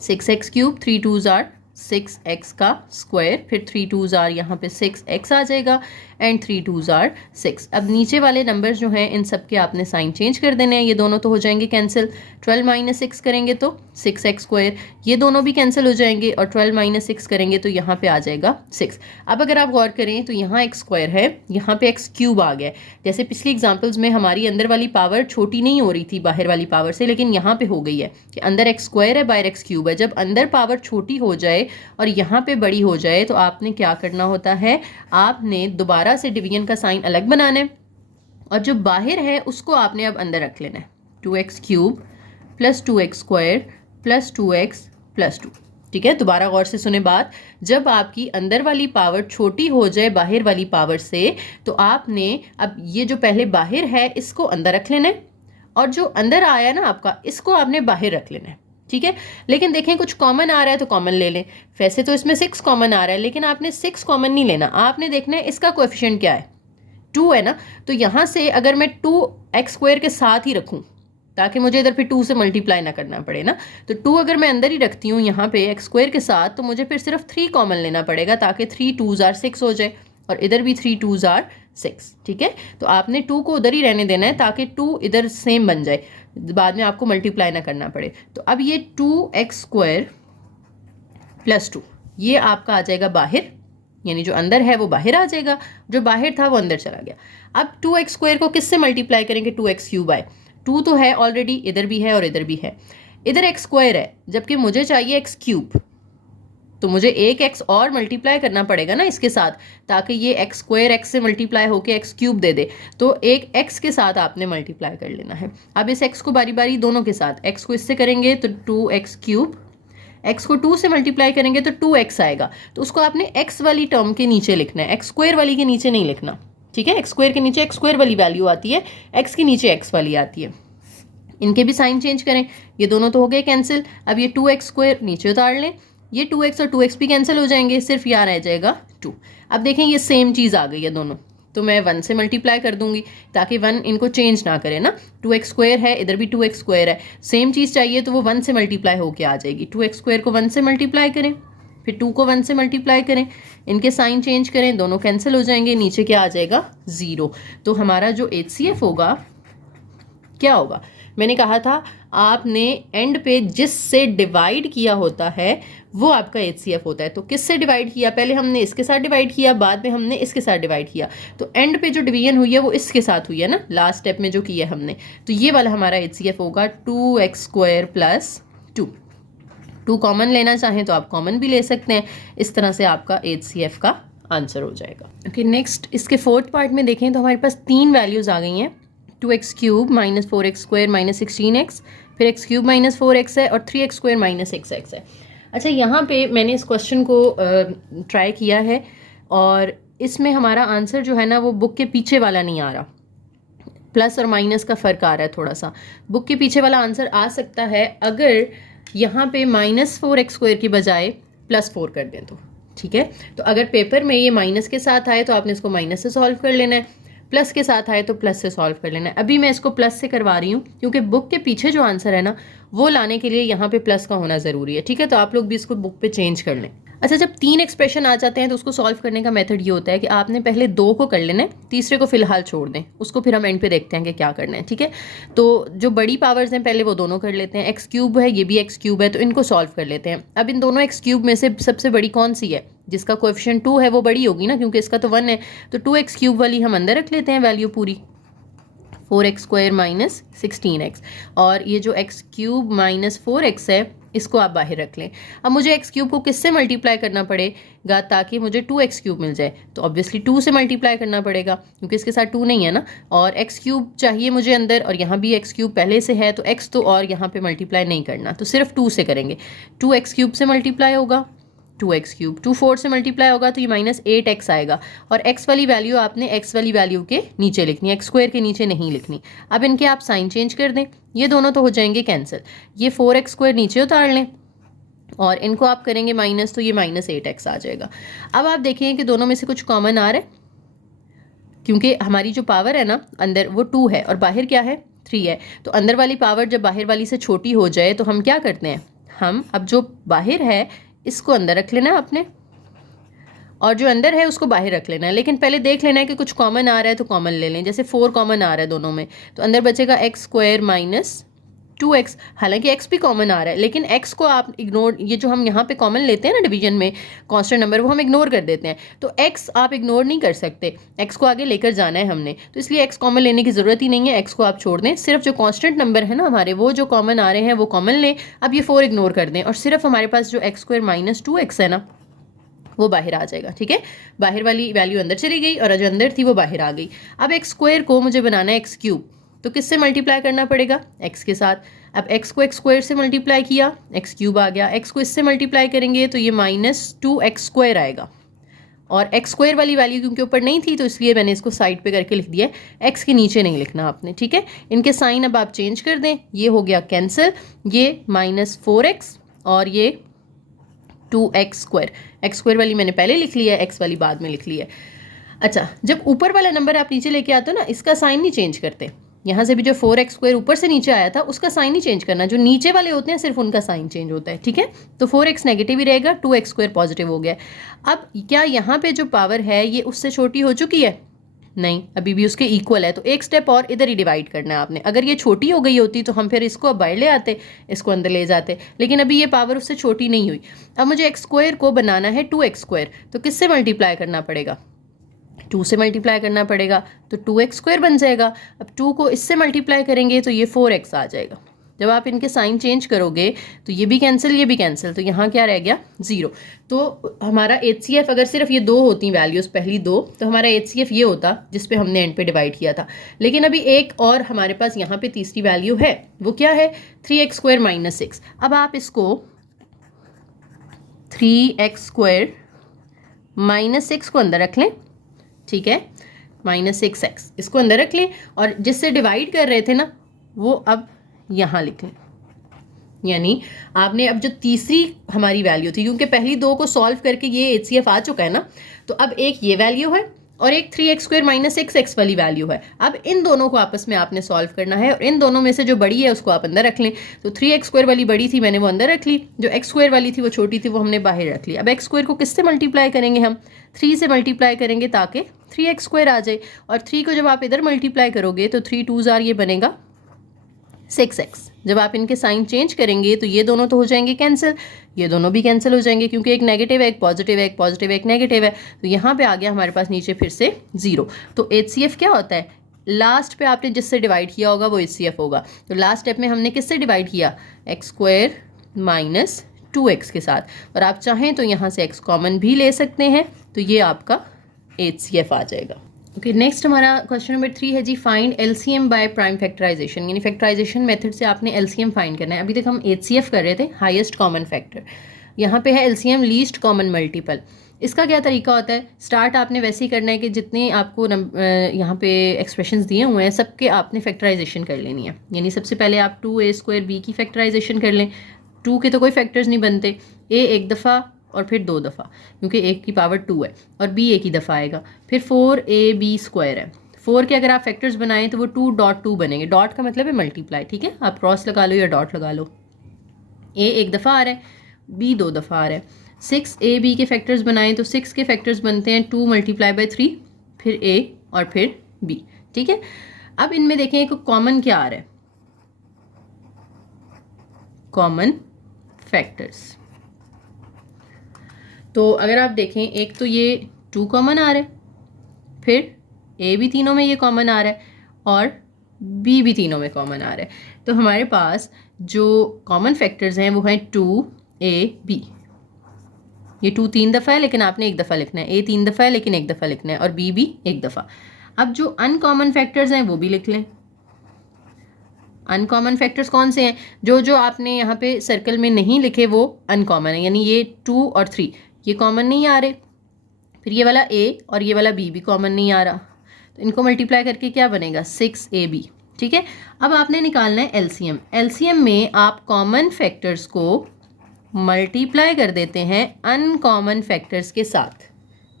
6x cube, 3 2 jar 6x का स्क्वायर, फिर 3 2 जार यहाँ पे 6x आ जाएगा, एंड 3 2 जार 6। अब नीचे वाले नंबर्स जो हैं इन सब के आपने साइन चेंज कर देने हैं, ये दोनों तो हो जाएंगे कैंसिल, 12 माइनस 6 करेंगे तो 6x स्क्वायर, ये दोनों भी कैंसिल हो जाएंगे, और 12 माइनस 6 करेंगे तो यहाँ पे आ जाएगा 6। अब अगर आप गौर करें तो यहाँ x स्क्वायर है, यहाँ पे x क्यूब आ गया। जैसे पिछली एग्जाम्पल्स में हमारी अंदर वाली पावर छोटी नहीं हो रही थी बाहर वाली पावर से, लेकिन यहाँ पे हो गई है कि अंदर x स्क्वायर है, बाहर x क्यूब है। जब अंदर पावर छोटी हो जाए और यहाँ पे बड़ी हो जाए तो आपने क्या करना होता है, आपने दोबारा से डिवीजन का साइन अलग बनाना है, और जो बाहर है उसको आपने अब अंदर रख लेना है, 2x cube plus 2x square plus 2x plus 2, ठीक है। दोबारा गौर से सुने बात, जब आपकी अंदर वाली पावर छोटी हो जाए बाहर वाली पावर से, तो आपने अब ये जो पहले बाहर है इसको अंदर रख लेना है, और जो अंदर आया ना आपका इसको आपने बाहर रख लेना है, ठीक है। लेकिन देखें कुछ कॉमन आ रहा है तो कॉमन ले लें, वैसे तो इसमें 6 कॉमन आ रहा है, लेकिन आपने 6 कॉमन नहीं लेना, आपने देखना है इसका कोएफिशिएंट क्या है, 2 है ना, तो यहाँ से अगर मैं 2x स्क्वायर के साथ ही रखूँ ताकि मुझे इधर फिर 2 से मल्टीप्लाई ना करना पड़े ना, तो 2 अगर मैं अंदर ही रखती हूँ यहाँ पे x स्क्वायर के साथ, तो मुझे फिर सिर्फ 3 कॉमन लेना पड़ेगा ताकि 3 2 जार 6 हो जाए, और इधर भी 3 2 जार 6, ठीक है। तो आपने 2 को उधर ही रहने देना है ताकि 2 इधर सेम बन जाए, बाद में आपको मल्टीप्लाई ना करना पड़े। तो अब ये 2x स्क्वायर प्लस 2 ये आपका आ जाएगा बाहर, यानी जो अंदर है वो बाहर आ जाएगा, जो बाहर था वो अंदर चला गया। अब 2x स्क्वायर को किससे मल्टीप्लाई करेंगे, 2x क्यूब आए, 2 तो है ऑलरेडी, इधर भी है और इधर भी है, इधर x स्क्वायर है, जबकि मुझे चाहिए x क्यूब, तो मुझे एक x और मल्टीप्लाई करना पड़ेगा ना इसके साथ, ताकि ये x स्क्वायर x से मल्टीप्लाई होके x क्यूब दे दे, तो एक x के साथ आपने मल्टीप्लाई कर लेना है। अब इस x को बारी बारी दोनों के साथ, x को इससे करेंगे तो 2x क्यूब, x को 2 से मल्टीप्लाई करेंगे तो 2x आएगा, तो उसको आपने x वाली टर्म के नीचे लिखना है, x स्क्वायर वाली के नीचे नहीं लिखना, ठीक है। एक्स स्क्वायर के नीचे एक्स स्क्वायर वाली वैल्यू आती है, एक्स के नीचे एक्स वाली आती है। इनके भी साइन चेंज करें, ये दोनों तो हो गए कैंसिल। अब ये 2x स्क्वायर नीचे उतार लें, ये 2x और 2x भी कैंसिल हो जाएंगे, सिर्फ यहाँ रह जाएगा 2। अब देखें ये सेम चीज़ आ गई है दोनों, तो मैं 1 से मल्टीप्लाई कर दूंगी ताकि 1 इनको चेंज ना करे ना। 2x स्क्वायर है, इधर भी 2x स्क्वायर है, सेम चीज़ चाहिए तो वो 1 से मल्टीप्लाई होके आ जाएगी। 2x स्क्वायर को 1 से मल्टीप्लाई करें, फिर 2 को 1 से मल्टीप्लाई करें, इनके साइन चेंज करें, दोनों कैंसिल हो जाएंगे, नीचे क्या आ जाएगा 0। तो हमारा जो HCF होगा क्या होगा, मैंने कहा था आपने एंड पे जिससे डिवाइड किया होता है वो आपका HCF होता है। तो किससे डिवाइड किया, पहले हमने इसके साथ डिवाइड किया, बाद में हमने इसके साथ डिवाइड किया, तो एंड पे जो डिवीजन हुई है वो इसके साथ हुई है ना, लास्ट स्टेप में जो किया हमने। तो ये वाला हमारा HCF होगा 2x स्क्वायर प्लस 2। 2 कॉमन लेना चाहें तो आप कॉमन भी ले सकते हैं, इस तरह से आपका HCF का आंसर हो जाएगा। ओके, नेक्स्ट इसके फोर्थ पार्ट में देखें तो हमारे पास 3 वैल्यूज़ आ गई हैं, 2x cube minus 4x square minus 16x, फिर x क्यूब माइनस 4x है, और 3x स्क्वायर माइनस 6x है। अच्छा, यहाँ पे मैंने इस क्वेश्चन को ट्राई किया है और इसमें हमारा आंसर जो है ना वो बुक के पीछे वाला नहीं आ रहा, प्लस और माइनस का फ़र्क आ रहा है थोड़ा सा। बुक के पीछे वाला आंसर आ सकता है अगर यहाँ पे माइनस 4x स्क्वायर की बजाय प्लस 4 कर दें तो, ठीक है। तो अगर पेपर में ये माइनस के साथ आए तो आपने इसको माइनस से सॉल्व कर लेना है, प्लस के साथ आए तो प्लस से सॉल्व कर लेना है। अभी मैं इसको प्लस से करवा रही हूँ क्योंकि बुक के पीछे जो आंसर है ना वो लाने के लिए यहाँ पे प्लस का होना ज़रूरी है, ठीक है। तो आप लोग भी इसको बुक पे चेंज कर लें। अच्छा, जब 3 एक्सप्रेशन आ जाते हैं तो उसको सॉल्व करने का मेथड ये होता है कि आपने पहले 2 को कर लेना है, तीसरे को फिलहाल छोड़ दें, उसको फिर हम एंड पे देखते हैं कि क्या करना है, ठीक है। तो जो बड़ी पावर्स हैं पहले वो दोनों कर लेते हैं, एक्स क्यूब है, ये भी एक्स क्यूब है, तो इनको सॉल्व कर लेते हैं। अब इन दोनों एक्स क्यूब में से सबसे बड़ी कौन सी है, जिसका कोएफिशिएंट 2 है वो बड़ी होगी ना, क्योंकि इसका तो 1 है। तो 2x क्यूब वाली हम अंदर रख लेते हैं वैल्यू पूरी, 4x स्क्वायर माइनस 16x, और ये जो x क्यूब माइनस 4x है इसको आप बाहर रख लें। अब मुझे x क्यूब को किससे मल्टीप्लाई करना पड़ेगा ताकि मुझे 2x क्यूब मिल जाए, तो ऑब्वियसली 2 से मल्टीप्लाई करना पड़ेगा क्योंकि इसके साथ 2 नहीं है ना, और x क्यूब चाहिए मुझे अंदर, और यहाँ भी x क्यूब पहले से है, तो x तो और यहाँ पे मल्टीप्लाई नहीं करना, तो सिर्फ 2 से करेंगे। 2x क्यूब से मल्टीप्लाई होगा 2x क्यूब, 2 4 से मल्टीप्लाई होगा तो ये माइनस 8x आएगा, और x वाली वैल्यू आपने x वाली वैल्यू के नीचे लिखनी है, x स्क्वायर के नीचे नहीं लिखनी। अब इनके आप साइन चेंज कर दें, ये दोनों तो हो जाएंगे कैंसिल, ये 4x स्क्वायर नीचे उतार लें और इनको आप करेंगे माइनस, तो ये माइनस 8x आ जाएगा। अब आप देखें कि दोनों में से कुछ कॉमन आ रहा है, क्योंकि हमारी जो पावर है ना अंदर वो 2 है और बाहर क्या है 3 है, तो अंदर वाली पावर जब बाहर वाली से छोटी हो जाए तो हम क्या करते हैं, हम अब जो बाहर है इसको अंदर रख लेना है अपने, और जो अंदर है उसको बाहर रख लेना है। लेकिन पहले देख लेना है कि कुछ कॉमन आ रहा है तो कॉमन ले लें, जैसे 4 कॉमन आ रहा है दोनों में, तो अंदर बचेगा एक्स स्क्वायर माइनस 2x। हालांकि x भी कॉमन आ रहा है लेकिन x को आप इग्नोर, ये जो हम यहाँ पे कॉमन लेते हैं ना डिवीजन में कांस्टेंट नंबर, वो हम इग्नोर कर देते हैं, तो x आप इग्नोर नहीं कर सकते, x को आगे लेकर जाना है हमने, तो इसलिए x कॉमन लेने की ज़रूरत ही नहीं है, x को आप छोड़ दें, सिर्फ जो कांस्टेंट नंबर है ना हमारे वो जो कॉमन आ रहे हैं वो कॉमन लें। अब ये 4 इग्नोर कर दें और सिर्फ हमारे पास जो एक्स स्क्वायर माइनस 2x है ना वो बाहर आ जाएगा, ठीक है। बाहर वाली वैल्यू अंदर चली गई और जो अंदर थी वो बाहर आ गई। अब एक्स स्क्वायर को मुझे बनाना है एक्स क्यूब, तो किससे मल्टीप्लाई करना पड़ेगा, x के साथ। अब x को x स्क्वायर से मल्टीप्लाई किया, x क्यूब आ गया, x को इससे मल्टीप्लाई करेंगे तो ये माइनस 2x स्क्वायर आएगा, और x स्क्वायर वाली वैल्यू क्योंकि ऊपर नहीं थी तो इसलिए मैंने इसको साइड पे करके लिख दिया, x के नीचे नहीं लिखना आपने, ठीक है। इनके साइन अब आप चेंज कर दें, ये हो गया कैंसिल, ये माइनस 4x और ये 2x स्क्वायर, x स्क्वायर वाली मैंने पहले लिख लिया है, x वाली बाद में लिख लिया है। अच्छा, जब ऊपर वाला नंबर आप नीचे लेके आते हो ना, इसका साइन नहीं चेंज करते, यहाँ से भी जो 4x स्क्वायर ऊपर से नीचे आया था उसका साइन नहीं चेंज करना, जो नीचे वाले होते हैं सिर्फ उनका साइन चेंज होता है, ठीक है। तो 4x नेगेटिव ही रहेगा, 2x स्क्वायर पॉजिटिव हो गया। अब क्या यहाँ पे जो पावर है ये उससे छोटी हो चुकी है, नहीं, अभी भी उसके इक्वल है, तो एक स्टेप और इधर ही डिवाइड करना है आपने। अगर ये छोटी हो गई होती तो हम फिर इसको अब बाहर ले आते, इसको अंदर ले जाते, लेकिन अभी ये पावर उससे छोटी नहीं हुई। अब मुझे एक्स स्क्वायर को बनाना है 2x स्क्वायर, तो किससे मल्टीप्लाई करना पड़ेगा, 2 से मल्टीप्लाई करना पड़ेगा, तो 2x स्क्वायर बन जाएगा। अब 2 को इससे मल्टीप्लाई करेंगे तो ये 4x आ जाएगा। जब आप इनके साइन चेंज करोगे तो ये भी कैंसिल, ये भी कैंसिल, तो यहाँ क्या रह गया 0। तो हमारा HCF अगर सिर्फ ये 2 होती वैल्यूज़, पहली 2, तो हमारा HCF ये होता जिस पे हमने एंड पे डिवाइड किया था। लेकिन अभी एक और हमारे पास यहाँ पे तीसरी वैल्यू है, वो क्या है 3x स्क्वायर माइनस 6। अब आप इसको 3x स्क्वायर माइनस 6 को अंदर रख लें, ठीक है। माइनस 6x, इसको अंदर रख लें और जिससे डिवाइड कर रहे थे ना वो अब यहाँ लिख लें। यानी आपने अब जो तीसरी हमारी वैल्यू थी, क्योंकि पहली दो को सॉल्व करके ये HCF आ चुका है ना, तो अब एक ये वैल्यू है और एक 3x² माइनस 6x वाली वैल्यू है। अब इन दोनों को आपस में आपने सॉल्व करना है और इन दोनों में से जो बड़ी है उसको आप अंदर रख लें। तो 3x² वाली बड़ी थी, मैंने वो अंदर रख ली, जो x² वाली थी वो छोटी थी, वो हमने बाहर रख ली। अब x² को किससे मल्टीप्लाई करेंगे, हम 3 से मल्टीप्लाई करेंगे ताकि 3x² आ जाए। और 3 को जब आप इधर मल्टीप्लाई करोगे तो 3 2s ये बनेगा 6x। जब आप इनके साइन चेंज करेंगे तो ये दोनों तो हो जाएंगे कैंसिल, ये दोनों भी कैंसिल हो जाएंगे, क्योंकि एक नेगेटिव है, एक पॉजिटिव है, एक पॉजिटिव है, एक नेगेटिव है। तो यहाँ पे आ गया हमारे पास नीचे फिर से 0। तो HCF क्या होता है, लास्ट पे आपने जिससे डिवाइड किया होगा वो HCF होगा। तो लास्ट स्टेप में हमने किससे डिवाइड किया, x² माइनस 2x के साथ। और आप चाहें तो यहाँ से x कॉमन भी ले सकते हैं, तो ये आपका HCF आ जाएगा। ओके, नेक्स्ट हमारा क्वेश्चन नंबर 3 है जी, find LCM by prime factorization. यानी फैक्टराइजेशन मेथड से आपने LCM फाइंड करना है। अभी तक हम HCF कर रहे थे, हाईएस्ट कॉमन फैक्टर। यहाँ पे है LCM लीस्ट कॉमन मल्टीपल। इसका क्या तरीका होता है, स्टार्ट आपने वैसे ही करना है कि जितने आपको यहाँ पे एक्सप्रेशंस दिए हुए हैं सबके आपने फैक्टराइजेशन कर लेनी है। यानी सबसे पहले आप 2a² b की फैक्टराइजेशन कर लें। 2 के तो कोई फैक्टर्स नहीं बनते, a एक दफ़ा और फिर 2 दफ़ा, क्योंकि 1 की पावर 2 है, और b एक ही दफ़ा आएगा। फिर 4ab² है। 4 के अगर आप फैक्टर्स बनाएं तो वो 2.2 बनेंगे। डॉट का मतलब है मल्टीप्लाई, ठीक है, आप क्रॉस लगा लो या डॉट लगा लो। a एक दफ़ा आ रहा है, b 2 दफ़ा आ रहा है। 6ab के फैक्टर्स बनाएं तो 6 के फैक्टर्स बनते हैं 2 × 3, फिर a और फिर b, ठीक है। अब इनमें देखें एक कॉमन क्या आ रहा है, कॉमन फैक्टर्स। तो अगर आप देखें, एक तो ये 2 कॉमन आ रहा है, फिर a भी तीनों में ये कॉमन आ रहा है और b भी तीनों में कॉमन आ रहा है। तो हमारे पास जो कॉमन फैक्टर्स हैं वो हैं 2ab। ये 2 3 दफ़ा है लेकिन आपने एक दफ़ा लिखना है, a 3 दफ़ा है लेकिन एक दफ़ा लिखना है, और b भी एक दफ़ा। अब जो अनकॉमन फैक्टर्स हैं वो भी लिख लें। अनकॉमन फैक्टर्स कौन से हैं, जो जो आपने यहाँ पे सर्कल में नहीं लिखे वो अनकॉमन है। यानी ये 2 और 3 ये कॉमन नहीं आ रहे, फिर ये वाला a और ये वाला b भी कॉमन नहीं आ रहा, तो इनको मल्टीप्लाई करके क्या बनेगा, 6ab, ठीक है। अब आपने निकालना है LCM। LCM में आप कॉमन फैक्टर्स को मल्टीप्लाई कर देते हैं अनकॉमन फैक्टर्स के साथ,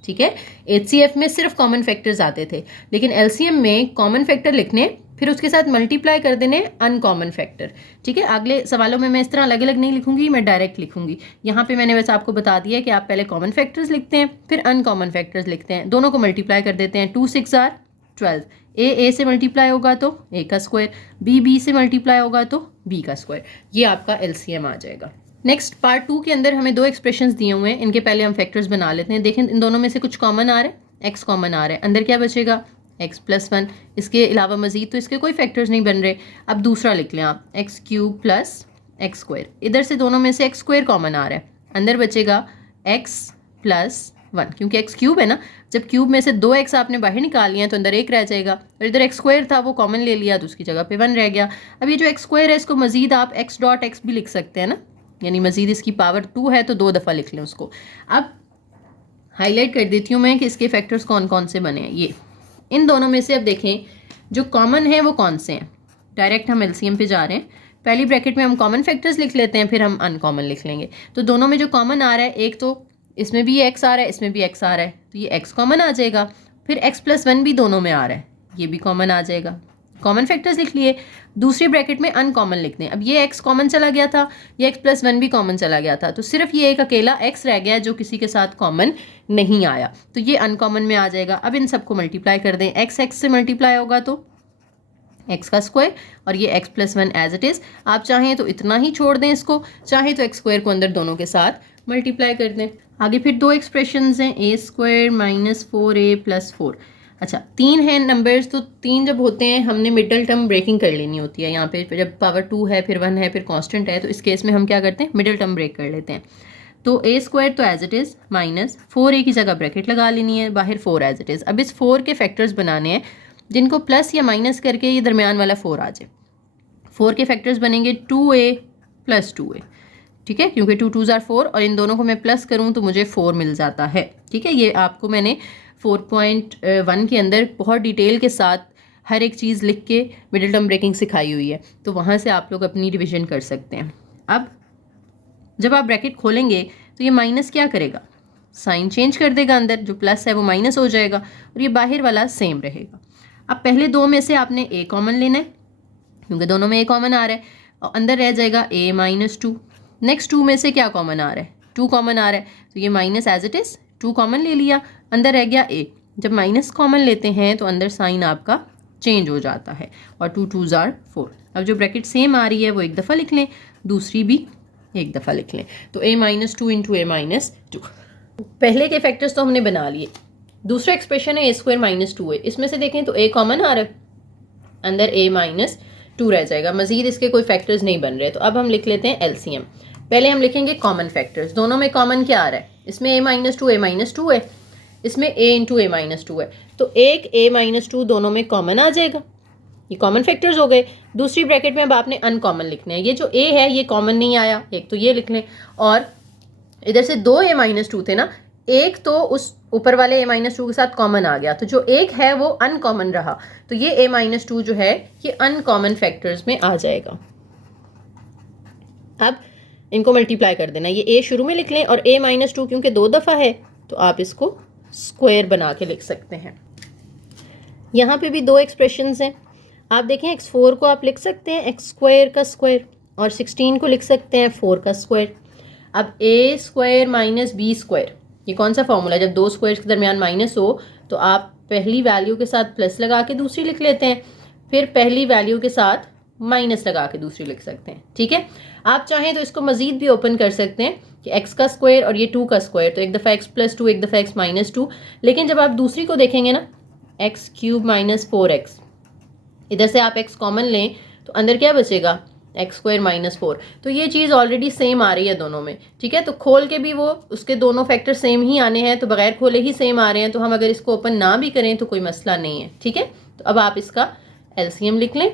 ठीक है। HCF में सिर्फ कॉमन फैक्टर्स आते थे, लेकिन LCM में कॉमन फैक्टर लिखने फिर उसके साथ मल्टीप्लाई कर देने अनकॉमन फैक्टर, ठीक है। अगले सवालों में मैं इस तरह अलग अलग नहीं लिखूंगी, मैं डायरेक्ट लिखूंगी। यहाँ पे मैंने वैसे आपको बता दिया कि आप पहले कॉमन फैक्टर्स लिखते हैं फिर अनकॉमन फैक्टर्स लिखते हैं, दोनों को मल्टीप्लाई कर देते हैं। 2 6 12, a से मल्टीप्लाई होगा तो a का स्क्वायर, b से मल्टीप्लाई होगा तो b का स्क्वायर। ये आपका LCM आ जाएगा। नेक्स्ट पार्ट 2 के अंदर हमें 2 एक्सप्रेशंस दिए हुए हैं, इनके पहले हम फैक्टर्स बना लेते हैं। देखें इन दोनों में से कुछ कॉमन आ रहा है, x कॉमन आ रहा है, अंदर क्या बचेगा, x + 1। इसके अलावा मजीद तो इसके कोई फैक्टर्स नहीं बन रहे। अब दूसरा लिख लें आप, x³ + x²। इधर से दोनों में से x² कॉमन आ रहा है, अंदर बचेगा x + 1, क्योंकि x³ है ना। जब क्यूब में से 2x आपने बाहर निकाल लिया तो अंदर 1 रह जाएगा, और इधर x² था वो कॉमन ले लिया तो उसकी जगह पे 1 रह गया। अब ये जो x² है इसको मजीद आप x.x भी लिख सकते हैं ना, यानी मजीद इसकी पावर 2 है तो 2 दफ़ा लिख लें उसको। अब हाईलाइट कर देती हूँ मैं कि इसके फैक्टर्स कौन कौन से बने हैं। ये इन दोनों में से अब देखें जो कॉमन है वो कौन से हैं। डायरेक्ट हम LCM पे जा रहे हैं, पहली ब्रैकेट में हम कॉमन फैक्टर्स लिख लेते हैं, फिर हम अनकॉमन लिख लेंगे। तो दोनों में जो कॉमन आ रहा है, एक तो इसमें भी x आ रहा है, इसमें भी x आ रहा है, तो ये x कॉमन आ जाएगा। फिर x + 1 भी दोनों में आ रहा है, ये भी कॉमन आ जाएगा। कॉमन फैक्टर्स लिख लिए, दूसरी ब्रैकेट में अनकॉमन लिख दें। अब ये x कॉमन चला गया था, ये x + 1 भी कॉमन चला गया था, तो सिर्फ ये एक अकेला x रह गया जो किसी के साथ कॉमन नहीं आया, तो ये अनकॉमन में आ जाएगा। अब इन सबको मल्टीप्लाई कर दें, x से मल्टीप्लाई होगा तो x का स्क्वायर, और ये x + 1 एज इट इज़। आप चाहें तो इतना ही छोड़ दें इसको, चाहें तो x² को अंदर दोनों के साथ मल्टीप्लाई कर दें। आगे फिर 2 एक्सप्रेशंस हैं, a² - 4a + 4। अच्छा 3 हैं नंबर्स, तो 3 जब होते हैं हमने मिडल टर्म ब्रेकिंग कर लेनी होती है। यहाँ पे जब पावर 2 है, फिर 1 है, फिर कांस्टेंट है, तो इस केस में हम क्या करते हैं, मिडल टर्म ब्रेक कर लेते हैं। तो a² तो as it is minus 4a की जगह ब्रैकेट लगा लेनी है, बाहर 4 एज इट इज़। अब इस 4 के फैक्टर्स बनाने हैं जिनको प्लस या माइनस करके ये दरमियान वाला 4 आ जाए। 4 के फैक्टर्स बनेंगे 2a + 2a, ठीक है, क्योंकि 2 2s 4 और इन दोनों को मैं प्लस करूं तो मुझे 4 मिल जाता है, ठीक है। ये आपको मैंने 4.1 के अंदर बहुत डिटेल के साथ हर एक चीज़ लिख के मिडिल टर्म ब्रेकिंग सिखाई हुई है, तो वहाँ से आप लोग अपनी रिविजन कर सकते हैं। अब जब आप ब्रैकेट खोलेंगे तो ये माइनस क्या करेगा, साइन चेंज कर देगा, अंदर जो प्लस है वो माइनस हो जाएगा और ये बाहर वाला सेम रहेगा। अब पहले दो में से आपने ए कॉमन लेना है क्योंकि दोनों में ए कॉमन आ रहा है और अंदर रह जाएगा ए माइनस 2। नेक्स्ट 2 में से क्या कॉमन आ रहा है, 2 कॉमन आ रहा है, तो ये minus as it is 2 common ले लिया, अंदर रह गया ए। जब माइनस कॉमन लेते हैं तो अंदर साइन आपका चेंज हो जाता है और 2 2s are 4। अब जो ब्रैकेट सेम आ रही है वो एक दफ़ा लिख लें, दूसरी भी एक दफ़ा लिख लें, तो a minus 2 into A minus 2। पहले के फैक्टर्स तो हमने बना लिए। दूसरा एक्सप्रेशन है ए स्क्वायर माइनस 2a, इसमें से देखें तो a कॉमन आ रहा है, अंदर a माइनस 2 रह जाएगा, मजीद इसके कोई फैक्टर्स नहीं बन रहे। तो अब हम लिख लेते हैं एलसीएम। पहले हम लिखेंगे कॉमन फैक्टर्स, दोनों में कॉमन क्या आ रहा है, इसमें a माइनस 2 है, इसमें a इंटू ए माइनस 2 है, तो एक a माइनस 2 दोनों में कॉमन आ जाएगा, ये कॉमन फैक्टर्स हो गए। दूसरी ब्रैकेट में अब आपने अनकॉमन लिखने हैं, ये जो a है ये कॉमन नहीं आया, एक तो ये लिख लें, और इधर से दो a माइनस 2 थे ना, एक तो उस ऊपर वाले a माइनस 2 के साथ कॉमन आ गया, तो जो एक है वो अनकॉमन रहा, तो ये a माइनस 2 जो है ये अनकॉमन फैक्टर्स में आ जाएगा। अब इनको मल्टीप्लाई कर देना, ये a शुरू में लिख लें और a माइनस 2 क्योंकि 2 दफ़ा है तो आप इसको स्क्वायर बना के लिख सकते हैं। यहाँ पे भी दो एक्सप्रेशंस हैं, आप देखें x4 को आप लिख सकते हैं x स्क्वायर का स्क्वायर और 16 को लिख सकते हैं 4 का स्क्वायर। अब a square minus B square, ये कौन सा फॉर्मूला है, जब दो स्क्वायर्स के दरमियान माइनस हो तो आप पहली वैल्यू के साथ प्लस लगा के दूसरी लिख लेते हैं, फिर पहली वैल्यू के साथ माइनस लगा के दूसरी लिख सकते हैं। ठीक है, आप चाहें तो इसको मजीद भी ओपन कर सकते हैं कि x का स्क्वायर और ये 2 का स्क्वायर, तो एक दफ़ा x प्लस 2 एक दफ़ा x माइनस 2, लेकिन जब आप दूसरी को देखेंगे ना x क्यूब माइनस 4x, इधर से आप x कॉमन लें तो अंदर क्या बचेगा, एक्स स्क्वायर माइनस 4, तो ये चीज़ ऑलरेडी सेम आ रही है दोनों में। ठीक है, तो खोल के भी वो उसके दोनों फैक्टर सेम ही आने हैं, तो बगैर खोले ही सेम आ रहे हैं, तो हम अगर इसको ओपन ना भी करें तो कोई मसला नहीं है। ठीक है, तो अब आप इसका एलसीएम लिख लें।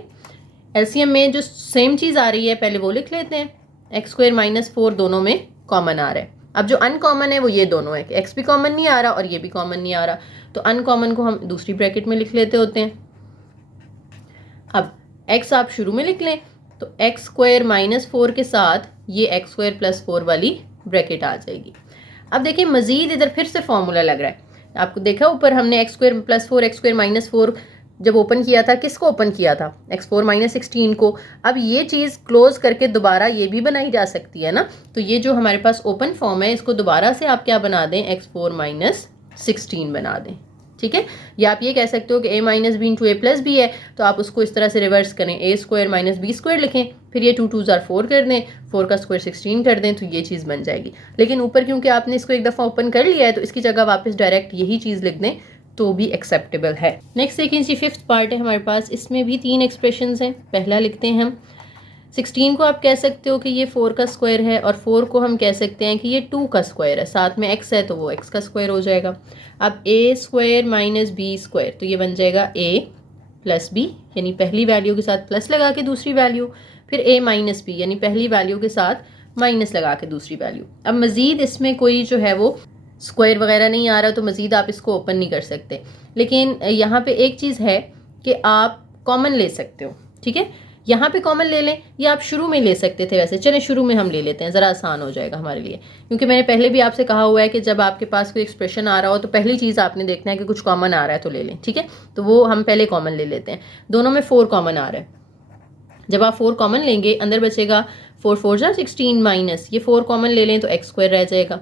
एलसीएम में जो सेम चीज़ आ रही है पहले वो लिख लेते हैं, एक्स स्क्वायर माइनस 4 दोनों में कॉमन आ रहा है। अब जो अनकॉमन है वो ये दोनों है कि एक्स भी कॉमन नहीं आ रहा और ये भी कॉमन नहीं आ रहा, तो अनकॉमन को हम दूसरी ब्रैकेट में लिख लेते होते हैं। अब एक्स आप शुरू में लिख लें, तो एक्स स्क्वायर माइनस 4 के साथ ये एक्स स्क्वायर प्लस 4 वाली ब्रैकेट आ जाएगी। अब देखिए मजीद इधर फिर से फॉर्मूला लग रहा है, आपको देखा ऊपर हमने x square plus 4 x square minus 4 जब ओपन किया था, किसको ओपन किया था, x4 माइनस 16 को। अब ये चीज़ क्लोज करके दोबारा ये भी बनाई जा सकती है ना, तो ये जो हमारे पास ओपन फॉर्म है इसको दोबारा से आप क्या बना दें, x4 माइनस 16 बना दें। ठीक है, या आप ये कह सकते हो कि a minus B into A plus B है, तो आप उसको इस तरह से रिवर्स करें, a square minus B square लिखें, फिर ये 2 2s are 4 कर दें, 4 का स्क्वायर 16 कर दें, तो ये चीज़ बन जाएगी। लेकिन ऊपर क्योंकि आपने इसको एक दफ़ा ओपन कर लिया है तो इसकी जगह वापस डायरेक्ट यही चीज़ लिख दें तो भी एक्सेप्टेबल है। नेक्स्ट देखिए जी, 5th पार्ट है हमारे पास, इसमें भी 3 एक्सप्रेशंस हैं। पहला लिखते हैं हम, 16 को आप कह सकते हो कि ये 4 का स्क्वायर है और 4 को हम कह सकते हैं कि ये 2 का स्क्वायर है, साथ में x है तो वो x का स्क्वायर हो जाएगा। अब a square minus B square, तो ये बन जाएगा a प्लस बी, यानी पहली वैल्यू के साथ प्लस लगा के दूसरी वैल्यू, फिर a माइनस बी यानी पहली वैल्यू के साथ माइनस लगा के दूसरी वैल्यू। अब मज़ीद इसमें कोई जो है वो स्क्वायर वगैरह नहीं आ रहा, तो मज़ीद आप इसको ओपन नहीं कर सकते। लेकिन यहाँ पे एक चीज़ है कि आप कॉमन ले सकते हो। ठीक है, यहाँ पे कॉमन ले लें या आप शुरू में ले सकते थे, वैसे चलें शुरू में हम ले लेते हैं, ज़रा आसान हो जाएगा हमारे लिए, क्योंकि मैंने पहले भी आपसे कहा हुआ है कि जब आपके पास कोई एक्सप्रेशन आ रहा हो तो पहली चीज़ आपने देखना है कि कुछ कॉमन आ रहा है तो ले लें। ठीक है, तो वो हम पहले कॉमन ले लेते हैं। दोनों में 4 कॉमन आ रहा है, जब आप 4 कॉमन लेंगे अंदर बचेगा 4 4 16 माइनस ये 4 कॉमन ले लें तो एक्स स्क्वायर रह जाएगा।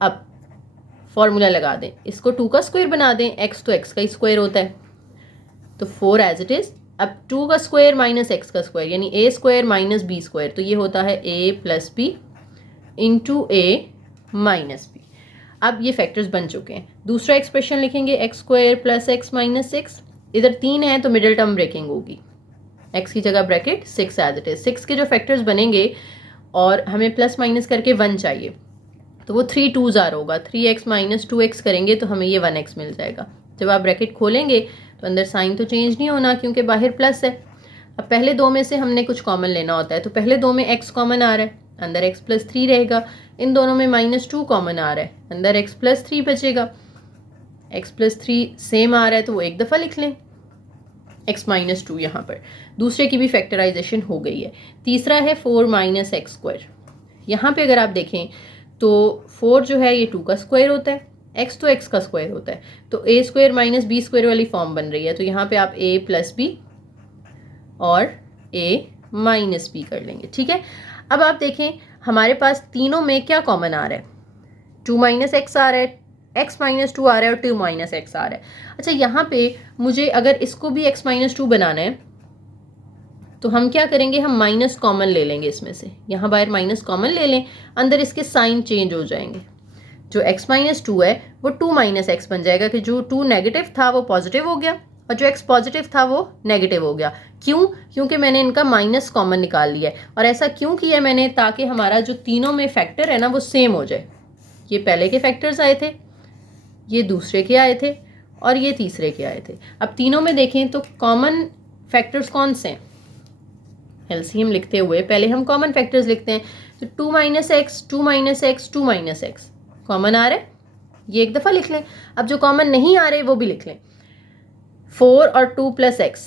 अब फॉर्मूला लगा दें, इसको 2 का स्क्वायर बना दें, x तो x का ही स्क्वायर होता है, तो 4 एज इट इज़। अब 2 का स्क्वायर माइनस x का स्क्वायर यानी a square minus b square, तो ये होता है a plus B into a minus B. अब ये फैक्टर्स बन चुके हैं। दूसरा एक्सप्रेशन लिखेंगे x square plus x minus 6, इधर 3 है तो मिडिल टर्म ब्रेकिंग होगी, x की जगह ब्रैकेट 6 एज इट इज़। 6 के जो फैक्टर्स बनेंगे और हमें प्लस माइनस करके 1 चाहिए, तो वो 3 2s are होगा, 3x माइनस 2x करेंगे तो हमें ये 1x मिल जाएगा। जब आप ब्रैकेट खोलेंगे तो अंदर साइन तो चेंज नहीं होना क्योंकि बाहर प्लस है। अब पहले दो में से हमने कुछ कॉमन लेना होता है, तो पहले दो में x कॉमन आ रहा है, अंदर x प्लस 3 रहेगा। इन दोनों में माइनस 2 कॉमन आ रहा है, अंदर x प्लस 3 बचेगा। x प्लस 3 सेम आ रहा है तो वो एक दफ़ा लिख लें, x माइनस 2 यहाँ पर दूसरे की भी फैक्टराइजेशन हो गई है। तीसरा है 4 माइनस एक्स स्क्वायर। यहाँ पे अगर आप देखें तो 4 जो है ये 2 का स्क्वायर होता है, x तो x का स्क्वायर होता है, तो a square minus B square वाली फॉर्म बन रही है। तो यहाँ पे आप a प्लस बी और a माइनस बी कर लेंगे। ठीक है, अब आप देखें हमारे पास तीनों में क्या कॉमन आ रहा है, 2 माइनस एक्स आ रहा है, x माइनस 2 आ रहा है और 2 माइनस एक्स आ रहा है। अच्छा, यहाँ पे मुझे अगर इसको भी x माइनस 2 बनाना है तो हम क्या करेंगे, हम माइनस कॉमन ले लेंगे इसमें से, यहाँ बाहर माइनस कॉमन ले लें, अंदर इसके साइन चेंज हो जाएंगे। जो x माइनस 2 है वो 2 माइनस एक्स बन जाएगा कि जो 2 नेगेटिव था वो पॉजिटिव हो गया और जो x पॉजिटिव था वो नेगेटिव हो गया। क्यों? क्योंकि मैंने इनका माइनस कॉमन निकाल लिया है। और ऐसा क्यों किया मैंने, ताकि हमारा जो तीनों में फैक्टर है ना वो सेम हो जाए। ये पहले के फैक्टर्स आए थे, ये दूसरे के आए थे और ये तीसरे के आए थे। अब तीनों में देखें तो कॉमन फैक्टर्स कौन से हैं, एलसीएम लिखते हुए पहले हम कॉमन फैक्टर्स लिखते हैं। तो 2 minus x, 2 minus x, 2 minus x common आ रहे, ये एक दफ़ा लिख लें। अब जो कॉमन नहीं आ रहे वो भी लिख लें, 4 और 2 प्लस एक्स।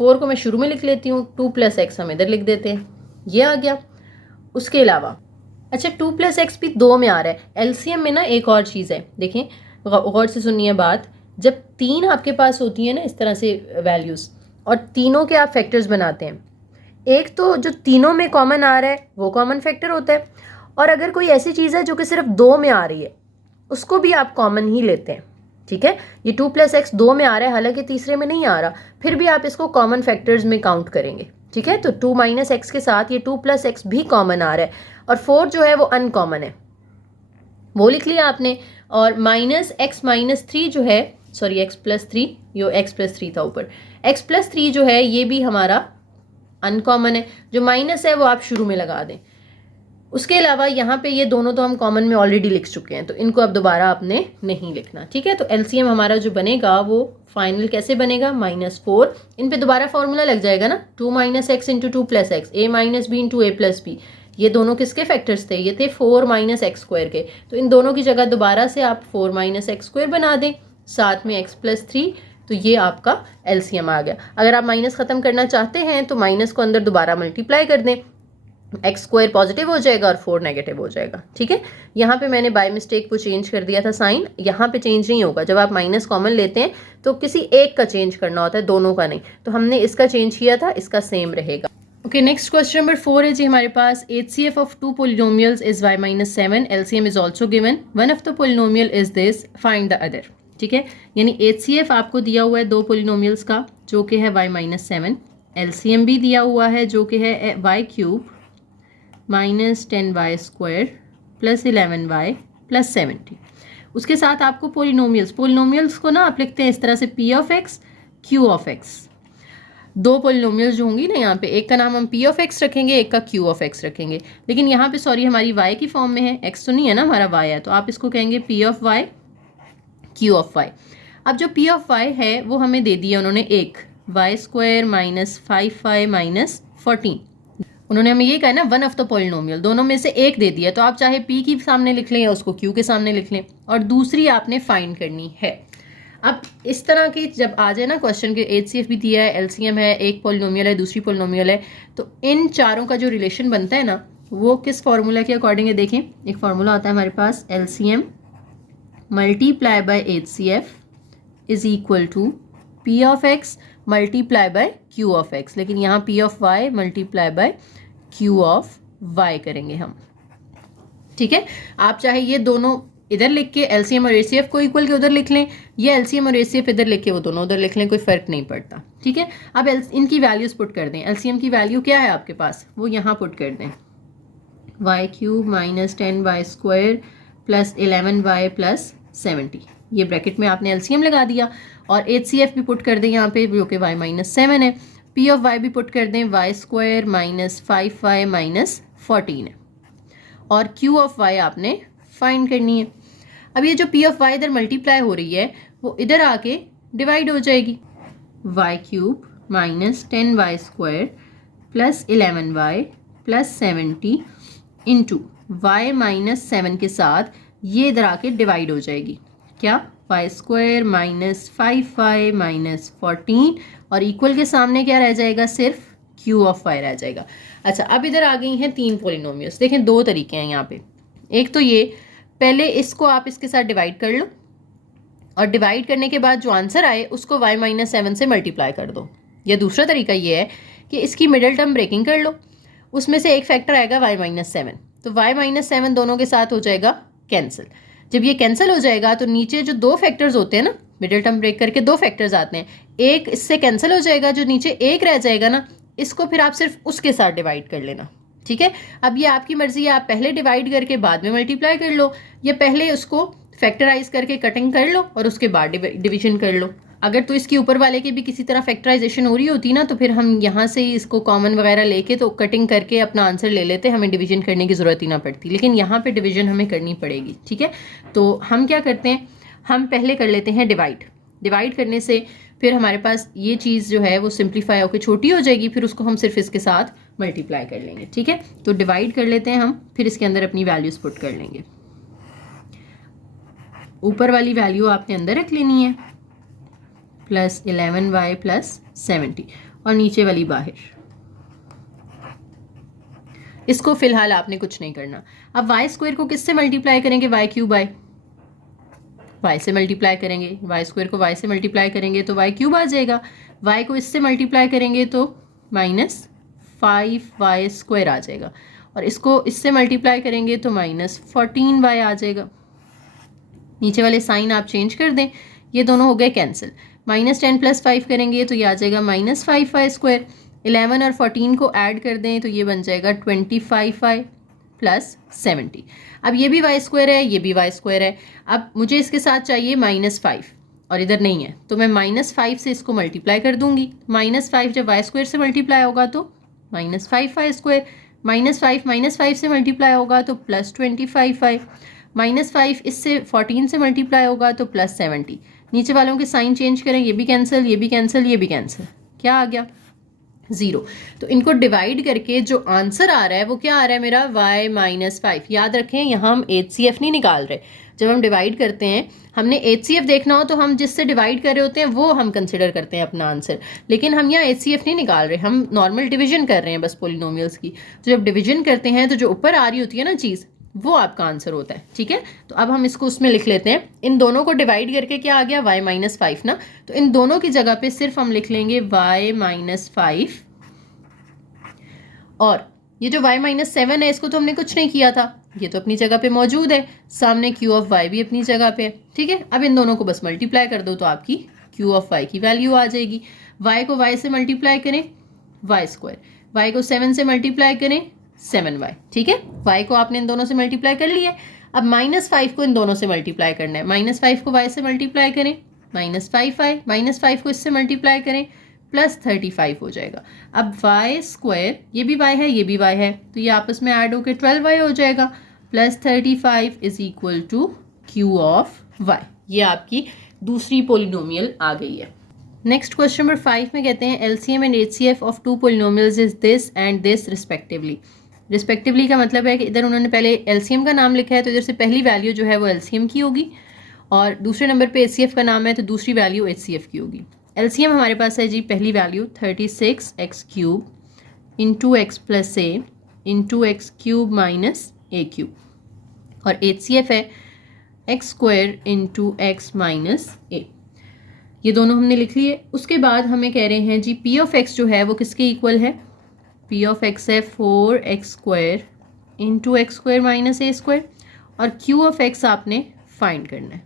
4 को मैं शुरू में लिख लेती हूँ, 2 प्लस एक्स हम इधर लिख देते हैं, ये आ गया। उसके अलावा अच्छा 2 प्लस एक्स भी 2 में आ रहा है। एलसीएम में ना एक और चीज़ है, देखें गौर से सुनिए बात, जब 3 आपके पास होती है ना इस तरह से वैल्यूज़ और तीनों के आप फैक्टर्स बनाते हैं, एक तो जो तीनों में कॉमन आ रहा है वो कॉमन फैक्टर होता है, और अगर कोई ऐसी चीज़ है जो कि सिर्फ 2 में आ रही है उसको भी आप कॉमन ही लेते हैं। ठीक है, ये 2 प्लस एक्स 2 में आ रहा है, हालांकि तीसरे में नहीं आ रहा, फिर भी आप इसको कॉमन फैक्टर्स में काउंट करेंगे। ठीक है, तो 2 माइनस एक्स के साथ ये 2 प्लस एक्स भी कॉमन आ रहा है और 4 जो है वो अनकॉमन है, वो लिख लिया आपने। और माइनस एक्स माइनस 3 जो है, सॉरी एक्स प्लस 3, यो एक्स प्लस 3 था ऊपर, एक्स प्लस 3 जो है ये भी हमारा अनकॉमन है, जो माइनस है वो आप शुरू में लगा दें। उसके अलावा यहाँ पे ये दोनों तो हम कॉमन में ऑलरेडी लिख चुके हैं, तो इनको अब दोबारा आपने नहीं लिखना। ठीक है, तो एलसीएम हमारा जो बनेगा वो फाइनल कैसे बनेगा, -4, इन पे दोबारा फॉर्मूला लग जाएगा ना, 2 minus x into 2 plus x, A minus B into A plus B. ये दोनों किसके फैक्टर्स थे, ये थे 4 माइनस एक्स स्क्वायर के, तो इन दोनों की जगह दोबारा से आप 4 माइनस एक्स स्क्वायर बना दें, साथ में एक्स प्लस 3, तो ये आपका एलसीएम आ गया। अगर आप माइनस ख़त्म करना चाहते हैं तो माइनस को अंदर दोबारा मल्टीप्लाई कर दें, एक्स स्क्वायर पॉजिटिव हो जाएगा और 4 नेगेटिव हो जाएगा। ठीक है, यहाँ पे मैंने बाय मिस्टेक वो चेंज कर दिया था साइन, यहाँ पे चेंज नहीं होगा। जब आप माइनस कॉमन लेते हैं तो किसी एक का चेंज करना होता है, दोनों का नहीं, तो हमने इसका चेंज किया था, इसका सेम रहेगा। ओके, नेक्स्ट क्वेश्चन नंबर 4 है जी हमारे पास, HCF of 2 polynomials is y minus 7, LCM is also given, one of the polynomial is this, find the other. ठीक है, यानी HCF आपको दिया हुआ है 2 पोलिनोमियल्स का जो कि है y माइनस 7, LCM भी दिया हुआ है जो कि है y cube minus 10y square plus 11y plus 70। उसके साथ आपको पोलिनोमियल्स को ना आप लिखते हैं इस तरह से, p of x, q of x। 2 polynomials जो होंगी ना यहाँ पे, एक का नाम हम p ऑफ x रखेंगे, एक का q ऑफ x रखेंगे, लेकिन यहाँ पे सॉरी हमारी y की फॉर्म में है, x तो नहीं है ना, हमारा y है, तो आप इसको कहेंगे p of y, q of y। अब जो p ऑफ y है वो हमें दे दिया उन्होंने एक, y square minus 5y minus 14। उन्होंने हमें ये कहा ना वन ऑफ द पॉलिनोमियल, दोनों में से एक दे दिया, तो आप चाहे p के सामने लिख लें या उसको q के सामने लिख लें, और दूसरी आपने फाइंड करनी है। अब इस तरह की जब आ जाए ना क्वेश्चन के, HCF भी दिया है, LCM है, एक पॉलिनोमियल है, दूसरी पॉलिनोमियल है, तो इन चारों का जो रिलेशन बनता है ना वो किस फार्मूला के अकॉर्डिंग है। देखें, एक फार्मूला आता है हमारे पास, LCM multiply by HCF is equal to P of x multiply by Q of x, लेकिन यहाँ P of y multiply by Q of y करेंगे हम। ठीक है, आप चाहे ये दोनों इधर लिख के LCM और HCF को इक्वल के उधर लिख लें, या LCM और HCF इधर लिख के वो दोनों उधर लिख लें, कोई फ़र्क नहीं पड़ता। ठीक है, अब इनकी वैल्यूज़ पुट कर दें। LCM की वैल्यू क्या है आपके पास, वो यहाँ पुट कर दें, y cube minus 10y square plus 11y plus 70, ये ब्रैकेट में आपने LCM लगा दिया, और HCF भी पुट कर दें यहाँ पे जो कि y माइनस 7 है, P ऑफ y भी पुट कर दें, y square minus 5y minus 14 है, और Q ऑफ y आपने फाइंड करनी है। अब ये जो P ऑफ y इधर मल्टीप्लाई हो रही है वो इधर आके डिवाइड हो जाएगी, y cube minus 10y square plus 11y plus 70 into y minus 7 के साथ ये इधर आके डिवाइड हो जाएगी, क्या Y square minus 5y minus 14 और इक्वल के सामने क्या रह जाएगा, सिर्फ क्यू ऑफ वाई रह जाएगा। अच्छा, अब इधर आ गई हैं 3 पोलिनोमियल्स। देखें 2 तरीके हैं यहाँ पे। एक तो ये, पहले इसको आप इसके साथ डिवाइड कर लो और डिवाइड करने के बाद जो आंसर आए उसको y माइनस 7 से मल्टीप्लाई कर दो। या दूसरा तरीका ये है कि इसकी मिडिल टर्म ब्रेकिंग कर लो, उसमें से एक फैक्टर आएगा y माइनस 7, तो y माइनस 7 दोनों के साथ हो जाएगा कैंसिल। जब ये कैंसिल हो जाएगा तो नीचे जो 2 फैक्टर्स होते हैं ना, मिडिल टर्म ब्रेक करके 2 फैक्टर्स आते हैं, एक इससे कैंसिल हो जाएगा, जो नीचे एक रह जाएगा ना, इसको फिर आप सिर्फ उसके साथ डिवाइड कर लेना। ठीक है, अब ये आपकी मर्जी है, आप पहले डिवाइड करके बाद में मल्टीप्लाई कर लो, या पहले उसको फैक्टराइज करके कटिंग कर लो और उसके बाद डिवीजन कर लो। अगर तो इसके ऊपर वाले की भी किसी तरह फैक्टराइजेशन हो रही होती ना, तो फिर हम यहाँ से ही इसको कॉमन वगैरह लेके तो कटिंग करके अपना आंसर ले लेते, हमें डिवीजन करने की ज़रूरत ही ना पड़ती। लेकिन यहाँ पे डिवीजन हमें करनी पड़ेगी। ठीक है, तो हम क्या करते हैं, हम पहले कर लेते हैं डिवाइड। डिवाइड करने से फिर हमारे पास ये चीज़ जो है वो सिंप्लीफाई होकर छोटी हो जाएगी, फिर उसको हम सिर्फ इसके साथ मल्टीप्लाई कर लेंगे। ठीक है, तो डिवाइड कर लेते हैं हम, फिर इसके अंदर अपनी वैल्यूज़ पुट कर लेंगे। ऊपर वाली वैल्यू आपने अंदर रख लेनी है, प्लस 11y प्लस 70, और नीचे वाली बाहर। इसको फिलहाल आपने कुछ नहीं करना। अब वाई स्क्वायर को किससे मल्टीप्लाई करेंगे, वाई क्यूब बाय वाई से मल्टीप्लाई करेंगे। वाई स्क्वायर को वाई से मल्टीप्लाई करेंगे तो वाई क्यूब आ जाएगा। वाई को इससे मल्टीप्लाई करेंगे तो माइनस 5y स्क्वायर आ जाएगा, और इसको इससे मल्टीप्लाई करेंगे तो माइनस 14y आ जाएगा। नीचे वाले साइन आप चेंज कर दें, ये दोनों हो गए कैंसिल। माइनस 10 प्लस 5 करेंगे तो ये आ जाएगा माइनस 5y स्क्वायर। 11 और 14 को ऐड कर दें तो ये बन जाएगा 25y प्लस 70। अब ये भी y स्क्वायर है, ये भी y स्क्वायर है। अब मुझे इसके साथ चाहिए माइनस 5 और इधर नहीं है, तो मैं माइनस 5 से इसको मल्टीप्लाई कर दूंगी। माइनस 5 जब y स्क्वायर से मल्टीप्लाई होगा तो माइनस 5y स्क्वायर, माइनस 5 से मल्टीप्लाई होगा तो प्लस 25y, माइनस 5 इससे 14 से मल्टीप्लाई होगा तो प्लस 70। नीचे वालों के साइन चेंज करें, ये भी कैंसिल, ये भी कैंसिल, ये भी कैंसिल, क्या आ गया, 0। तो इनको डिवाइड करके जो आंसर आ रहा है वो क्या आ रहा है मेरा, y माइनस 5। याद रखें यहाँ हम HCF नहीं निकाल रहे। जब हम डिवाइड करते हैं, हमने HCF देखना हो तो हम जिससे डिवाइड कर रहे होते हैं वो हम कंसिडर करते हैं अपना आंसर, लेकिन हम यहाँ HCF नहीं निकाल रहे, हम नॉर्मल डिवीजन कर रहे हैं बस पोलिनोमियल्स की। तो जब डिवीजन करते हैं तो जो ऊपर आ रही होती है ना चीज़, वो आपका आंसर होता है। ठीक है, तो अब हम इसको उसमें लिख लेते हैं। इन दोनों को डिवाइड करके क्या आ गया, y माइनस 5 ना, तो इन दोनों की जगह पे सिर्फ हम लिख लेंगे y माइनस 5, और ये जो y माइनस 7 है इसको तो हमने कुछ नहीं किया था, ये तो अपनी जगह पे मौजूद है। सामने q ऑफ y भी अपनी जगह पे है। ठीक है, अब इन दोनों को बस मल्टीप्लाई कर दो तो आपकी q ऑफ y की वैल्यू आ जाएगी। y को y से मल्टीप्लाई करें y स्क्वायर, y को 7 से मल्टीप्लाई करें 7y। ठीक है, y को आपने इन दोनों से मल्टीप्लाई कर लिया है। अब माइनस 5 को इन दोनों से मल्टीप्लाई करना है। माइनस 5 को y से मल्टीप्लाई करें माइनस 5y, माइनस 5 को इससे मल्टीप्लाई करें प्लस 35 हो जाएगा। अब y स्क्वायर, ये भी y है, ये भी y है, तो ये आपस में ऐड होकर 12y हो जाएगा, plus 35 is equal to q of y। ये आपकी दूसरी पोलिनोमियल आ गई है। नेक्स्ट क्वेश्चन नंबर 5 में कहते हैं LCM and HCF of 2 polynomials is this and this respectively. Respectively का मतलब है कि इधर उन्होंने पहले LCM का नाम लिखा है, तो इधर से पहली वैल्यू जो है वो LCM की होगी, और दूसरे नंबर पे HCF का नाम है तो दूसरी वैल्यू HCF की होगी। LCM हमारे पास है जी, पहली value 36x cube into x plus A into x cube minus A cube, और HCF है x square into x minus A. ये दोनों हमने लिख लिए। उसके बाद हमें कह रहे हैं जी P ऑफ x जो है वो किसके इक्वल है, P ऑफ x है 4x square into x square minus A square, और Q ऑफ x आपने फाइंड करना है।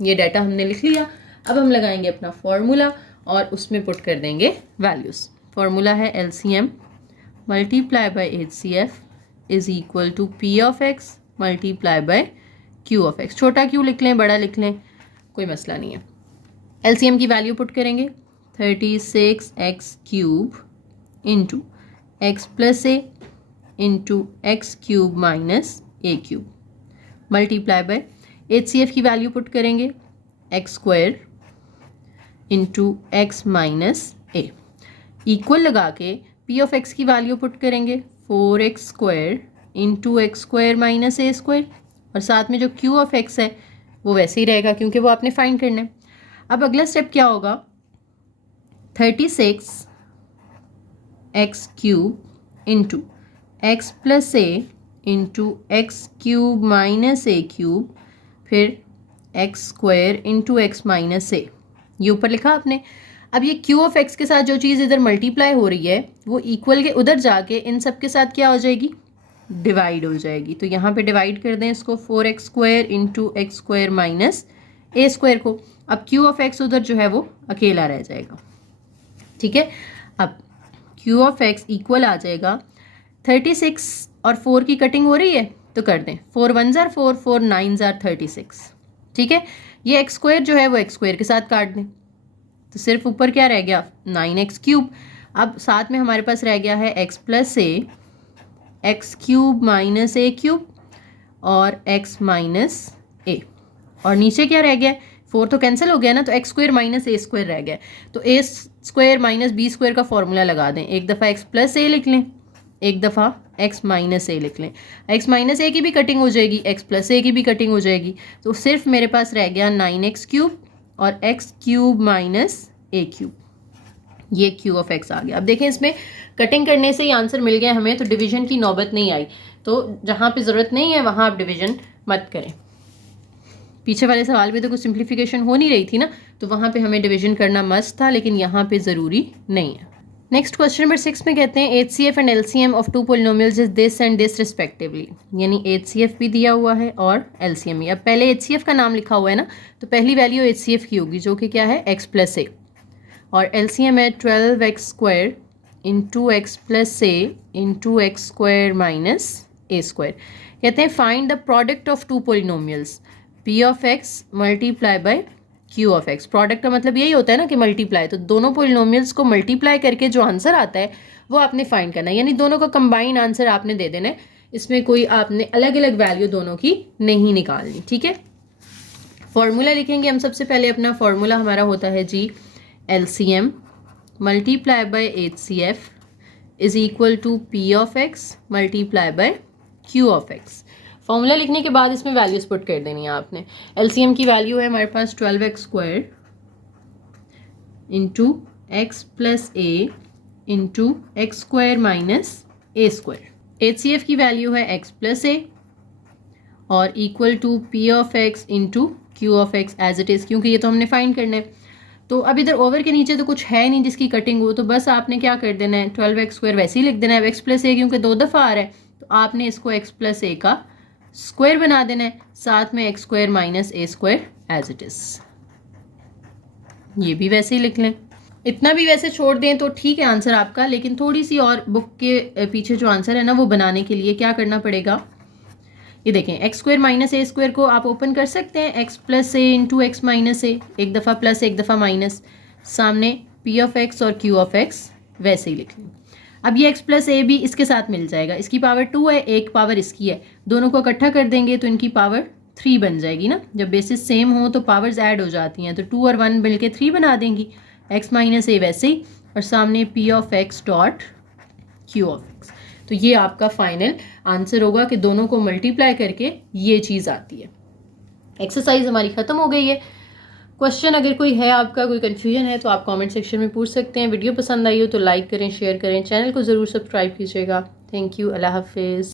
ये डाटा हमने लिख लिया। अब हम लगाएंगे अपना फॉर्मूला और उसमें पुट कर देंगे वैल्यूज़। फॉर्मूला है LCM multiply by HCF is equal to P of x multiply by Q of x। छोटा q लिख लें, बड़ा लिख लें, कोई मसला नहीं है। LCM की वैल्यू पुट करेंगे 36x cube into x plus A into x cube minus A cube multiply by HCF की वैल्यू पुट करेंगे x square into x minus A, equal लगा के P ऑफ x की वैल्यू पुट करेंगे 4x square into x square minus A square, और साथ में जो Q ऑफ x है वो वैसे ही रहेगा क्योंकि वो आपने फाइंड करना है। अब अगला स्टेप क्या होगा, 36x³ into x plus A into x³ - a³ फिर x² इंटू x - a, ये ऊपर लिखा आपने। अब ये q ऑफ x के साथ जो चीज़ इधर मल्टीप्लाई हो रही है वो इक्वल के उधर जाके इन सब के साथ क्या हो जाएगी, डिवाइड हो जाएगी। तो यहाँ पे डिवाइड कर दें इसको 4x² into x² minus a² को। अब q ऑफ x उधर जो है वो अकेला रह जाएगा, ठीक है। अब q ऑफ x इक्वल आ जाएगा 36 और 4 की कटिंग हो रही है तो कर दें 4 1 जार 4 4 9 जार 36, ठीक है। ये x² जो है वो x² के साथ काट दें तो सिर्फ ऊपर क्या रह गया 9x³ अब साथ में हमारे पास रह गया है x plus a x³ minus a³ और x माइनस a, और नीचे क्या रह गया 4 तो कैंसिल हो गया ना, तो x² माइनस a² रह गया। तो a² माइनस b² का फॉर्मूला लगा दें, एक दफ़ा x प्लस a लिख लें, एक दफ़ा x माइनस a लिख लें। x माइनस a की भी कटिंग हो जाएगी, x प्लस a की भी कटिंग हो जाएगी, तो सिर्फ मेरे पास रह गया 9x³ और x³ माइनस a³, ये q ऑफ x आ गया। अब देखें इसमें कटिंग करने से ही आंसर मिल गया हमें, तो डिवीजन की नौबत नहीं आई। तो जहाँ पे ज़रूरत नहीं है वहाँ आप डिवीजन मत करें। पीछे वाले सवाल में तो कुछ सिंप्लीफिकेशन हो नहीं रही थी ना, तो वहाँ पे हमें डिवीजन करना मस्ट था, लेकिन यहाँ पे ज़रूरी नहीं है। नेक्स्ट क्वेश्चन नंबर 6 में कहते हैं HCF and LCM of two polynomials is this and this respectively, यानी HCF भी दिया हुआ है और LCM भी। अब पहले HCF का नाम लिखा हुआ है ना, तो पहली वैल्यू HCF की होगी जो कि क्या है x प्लस a, और LCM है 12x² into x plus a into x² minus a²। कहते हैं find the product of two polynomials p of x multiply by q of x। Product का मतलब यही होता है ना कि मल्टीप्लाई, तो दोनों पोलिनोमियल्स को मल्टीप्लाई करके जो आंसर आता है वो आपने फाइंड करना है, यानी दोनों का कंबाइन आंसर आपने दे देना है। इसमें कोई आपने अलग अलग वैल्यू दोनों की नहीं निकालनी, ठीक है। फॉर्मूला लिखेंगे हम सबसे पहले, अपना फॉर्मूला हमारा होता है जी LCM multiply by HCF is equal to p of x multiply by q of x। Formula लिखने के बाद इसमें वैल्यूज पुट कर देनी है आपने। LCM की वैल्यू है हमारे पास 12x² into x plus a into x² minus a²। HCF की वैल्यू है x प्लस a और equal to p of x into q of x as it is, क्योंकि ये तो हमने फाइंड करना है। तो अब इधर ओवर के नीचे तो कुछ है नहीं जिसकी कटिंग हो, तो बस आपने क्या कर देना है 12x² वैसे ही लिख देना है। x प्लस a क्योंकि 2 दफ़ा आ रहा है तो आपने इसको x प्लस a का स्क्वायर बना देना है, साथ में x² minus a² as it is, ये भी वैसे ही लिख लें। इतना भी वैसे छोड़ दें तो ठीक है आंसर आपका, लेकिन थोड़ी सी और बुक के पीछे जो आंसर है ना वो बनाने के लिए क्या करना पड़ेगा, ये देखें x² माइनस a² को आप ओपन कर सकते हैं, x plus a into x minus a, एक दफ़ा प्लस एक दफ़ा माइनस, सामने p ऑफ x और q ऑफ x वैसे ही लिख लें। अब ये x प्लस a भी इसके साथ मिल जाएगा, इसकी पावर 2 है, एक पावर इसकी है, दोनों को इकट्ठा कर देंगे तो इनकी पावर 3 बन जाएगी ना। जब बेसिस सेम हो तो पावर्स ऐड हो जाती हैं, तो 2 और 1 मिल के 3 बना देंगी, x माइनस a वैसे ही, और सामने p of x dot q of x। तो ये आपका फाइनल आंसर होगा कि दोनों को मल्टीप्लाई करके ये चीज़ आती है। एक्सरसाइज हमारी ख़त्म हो गई है। क्वेश्चन अगर कोई है आपका, कोई कन्फ्यूजन है तो आप कमेंट सेक्शन में पूछ सकते हैं। वीडियो पसंद आई हो तो लाइक करें, शेयर करें, चैनल को ज़रूर सब्सक्राइब कीजिएगा। थैंक यू, अल्लाह हाफिज़।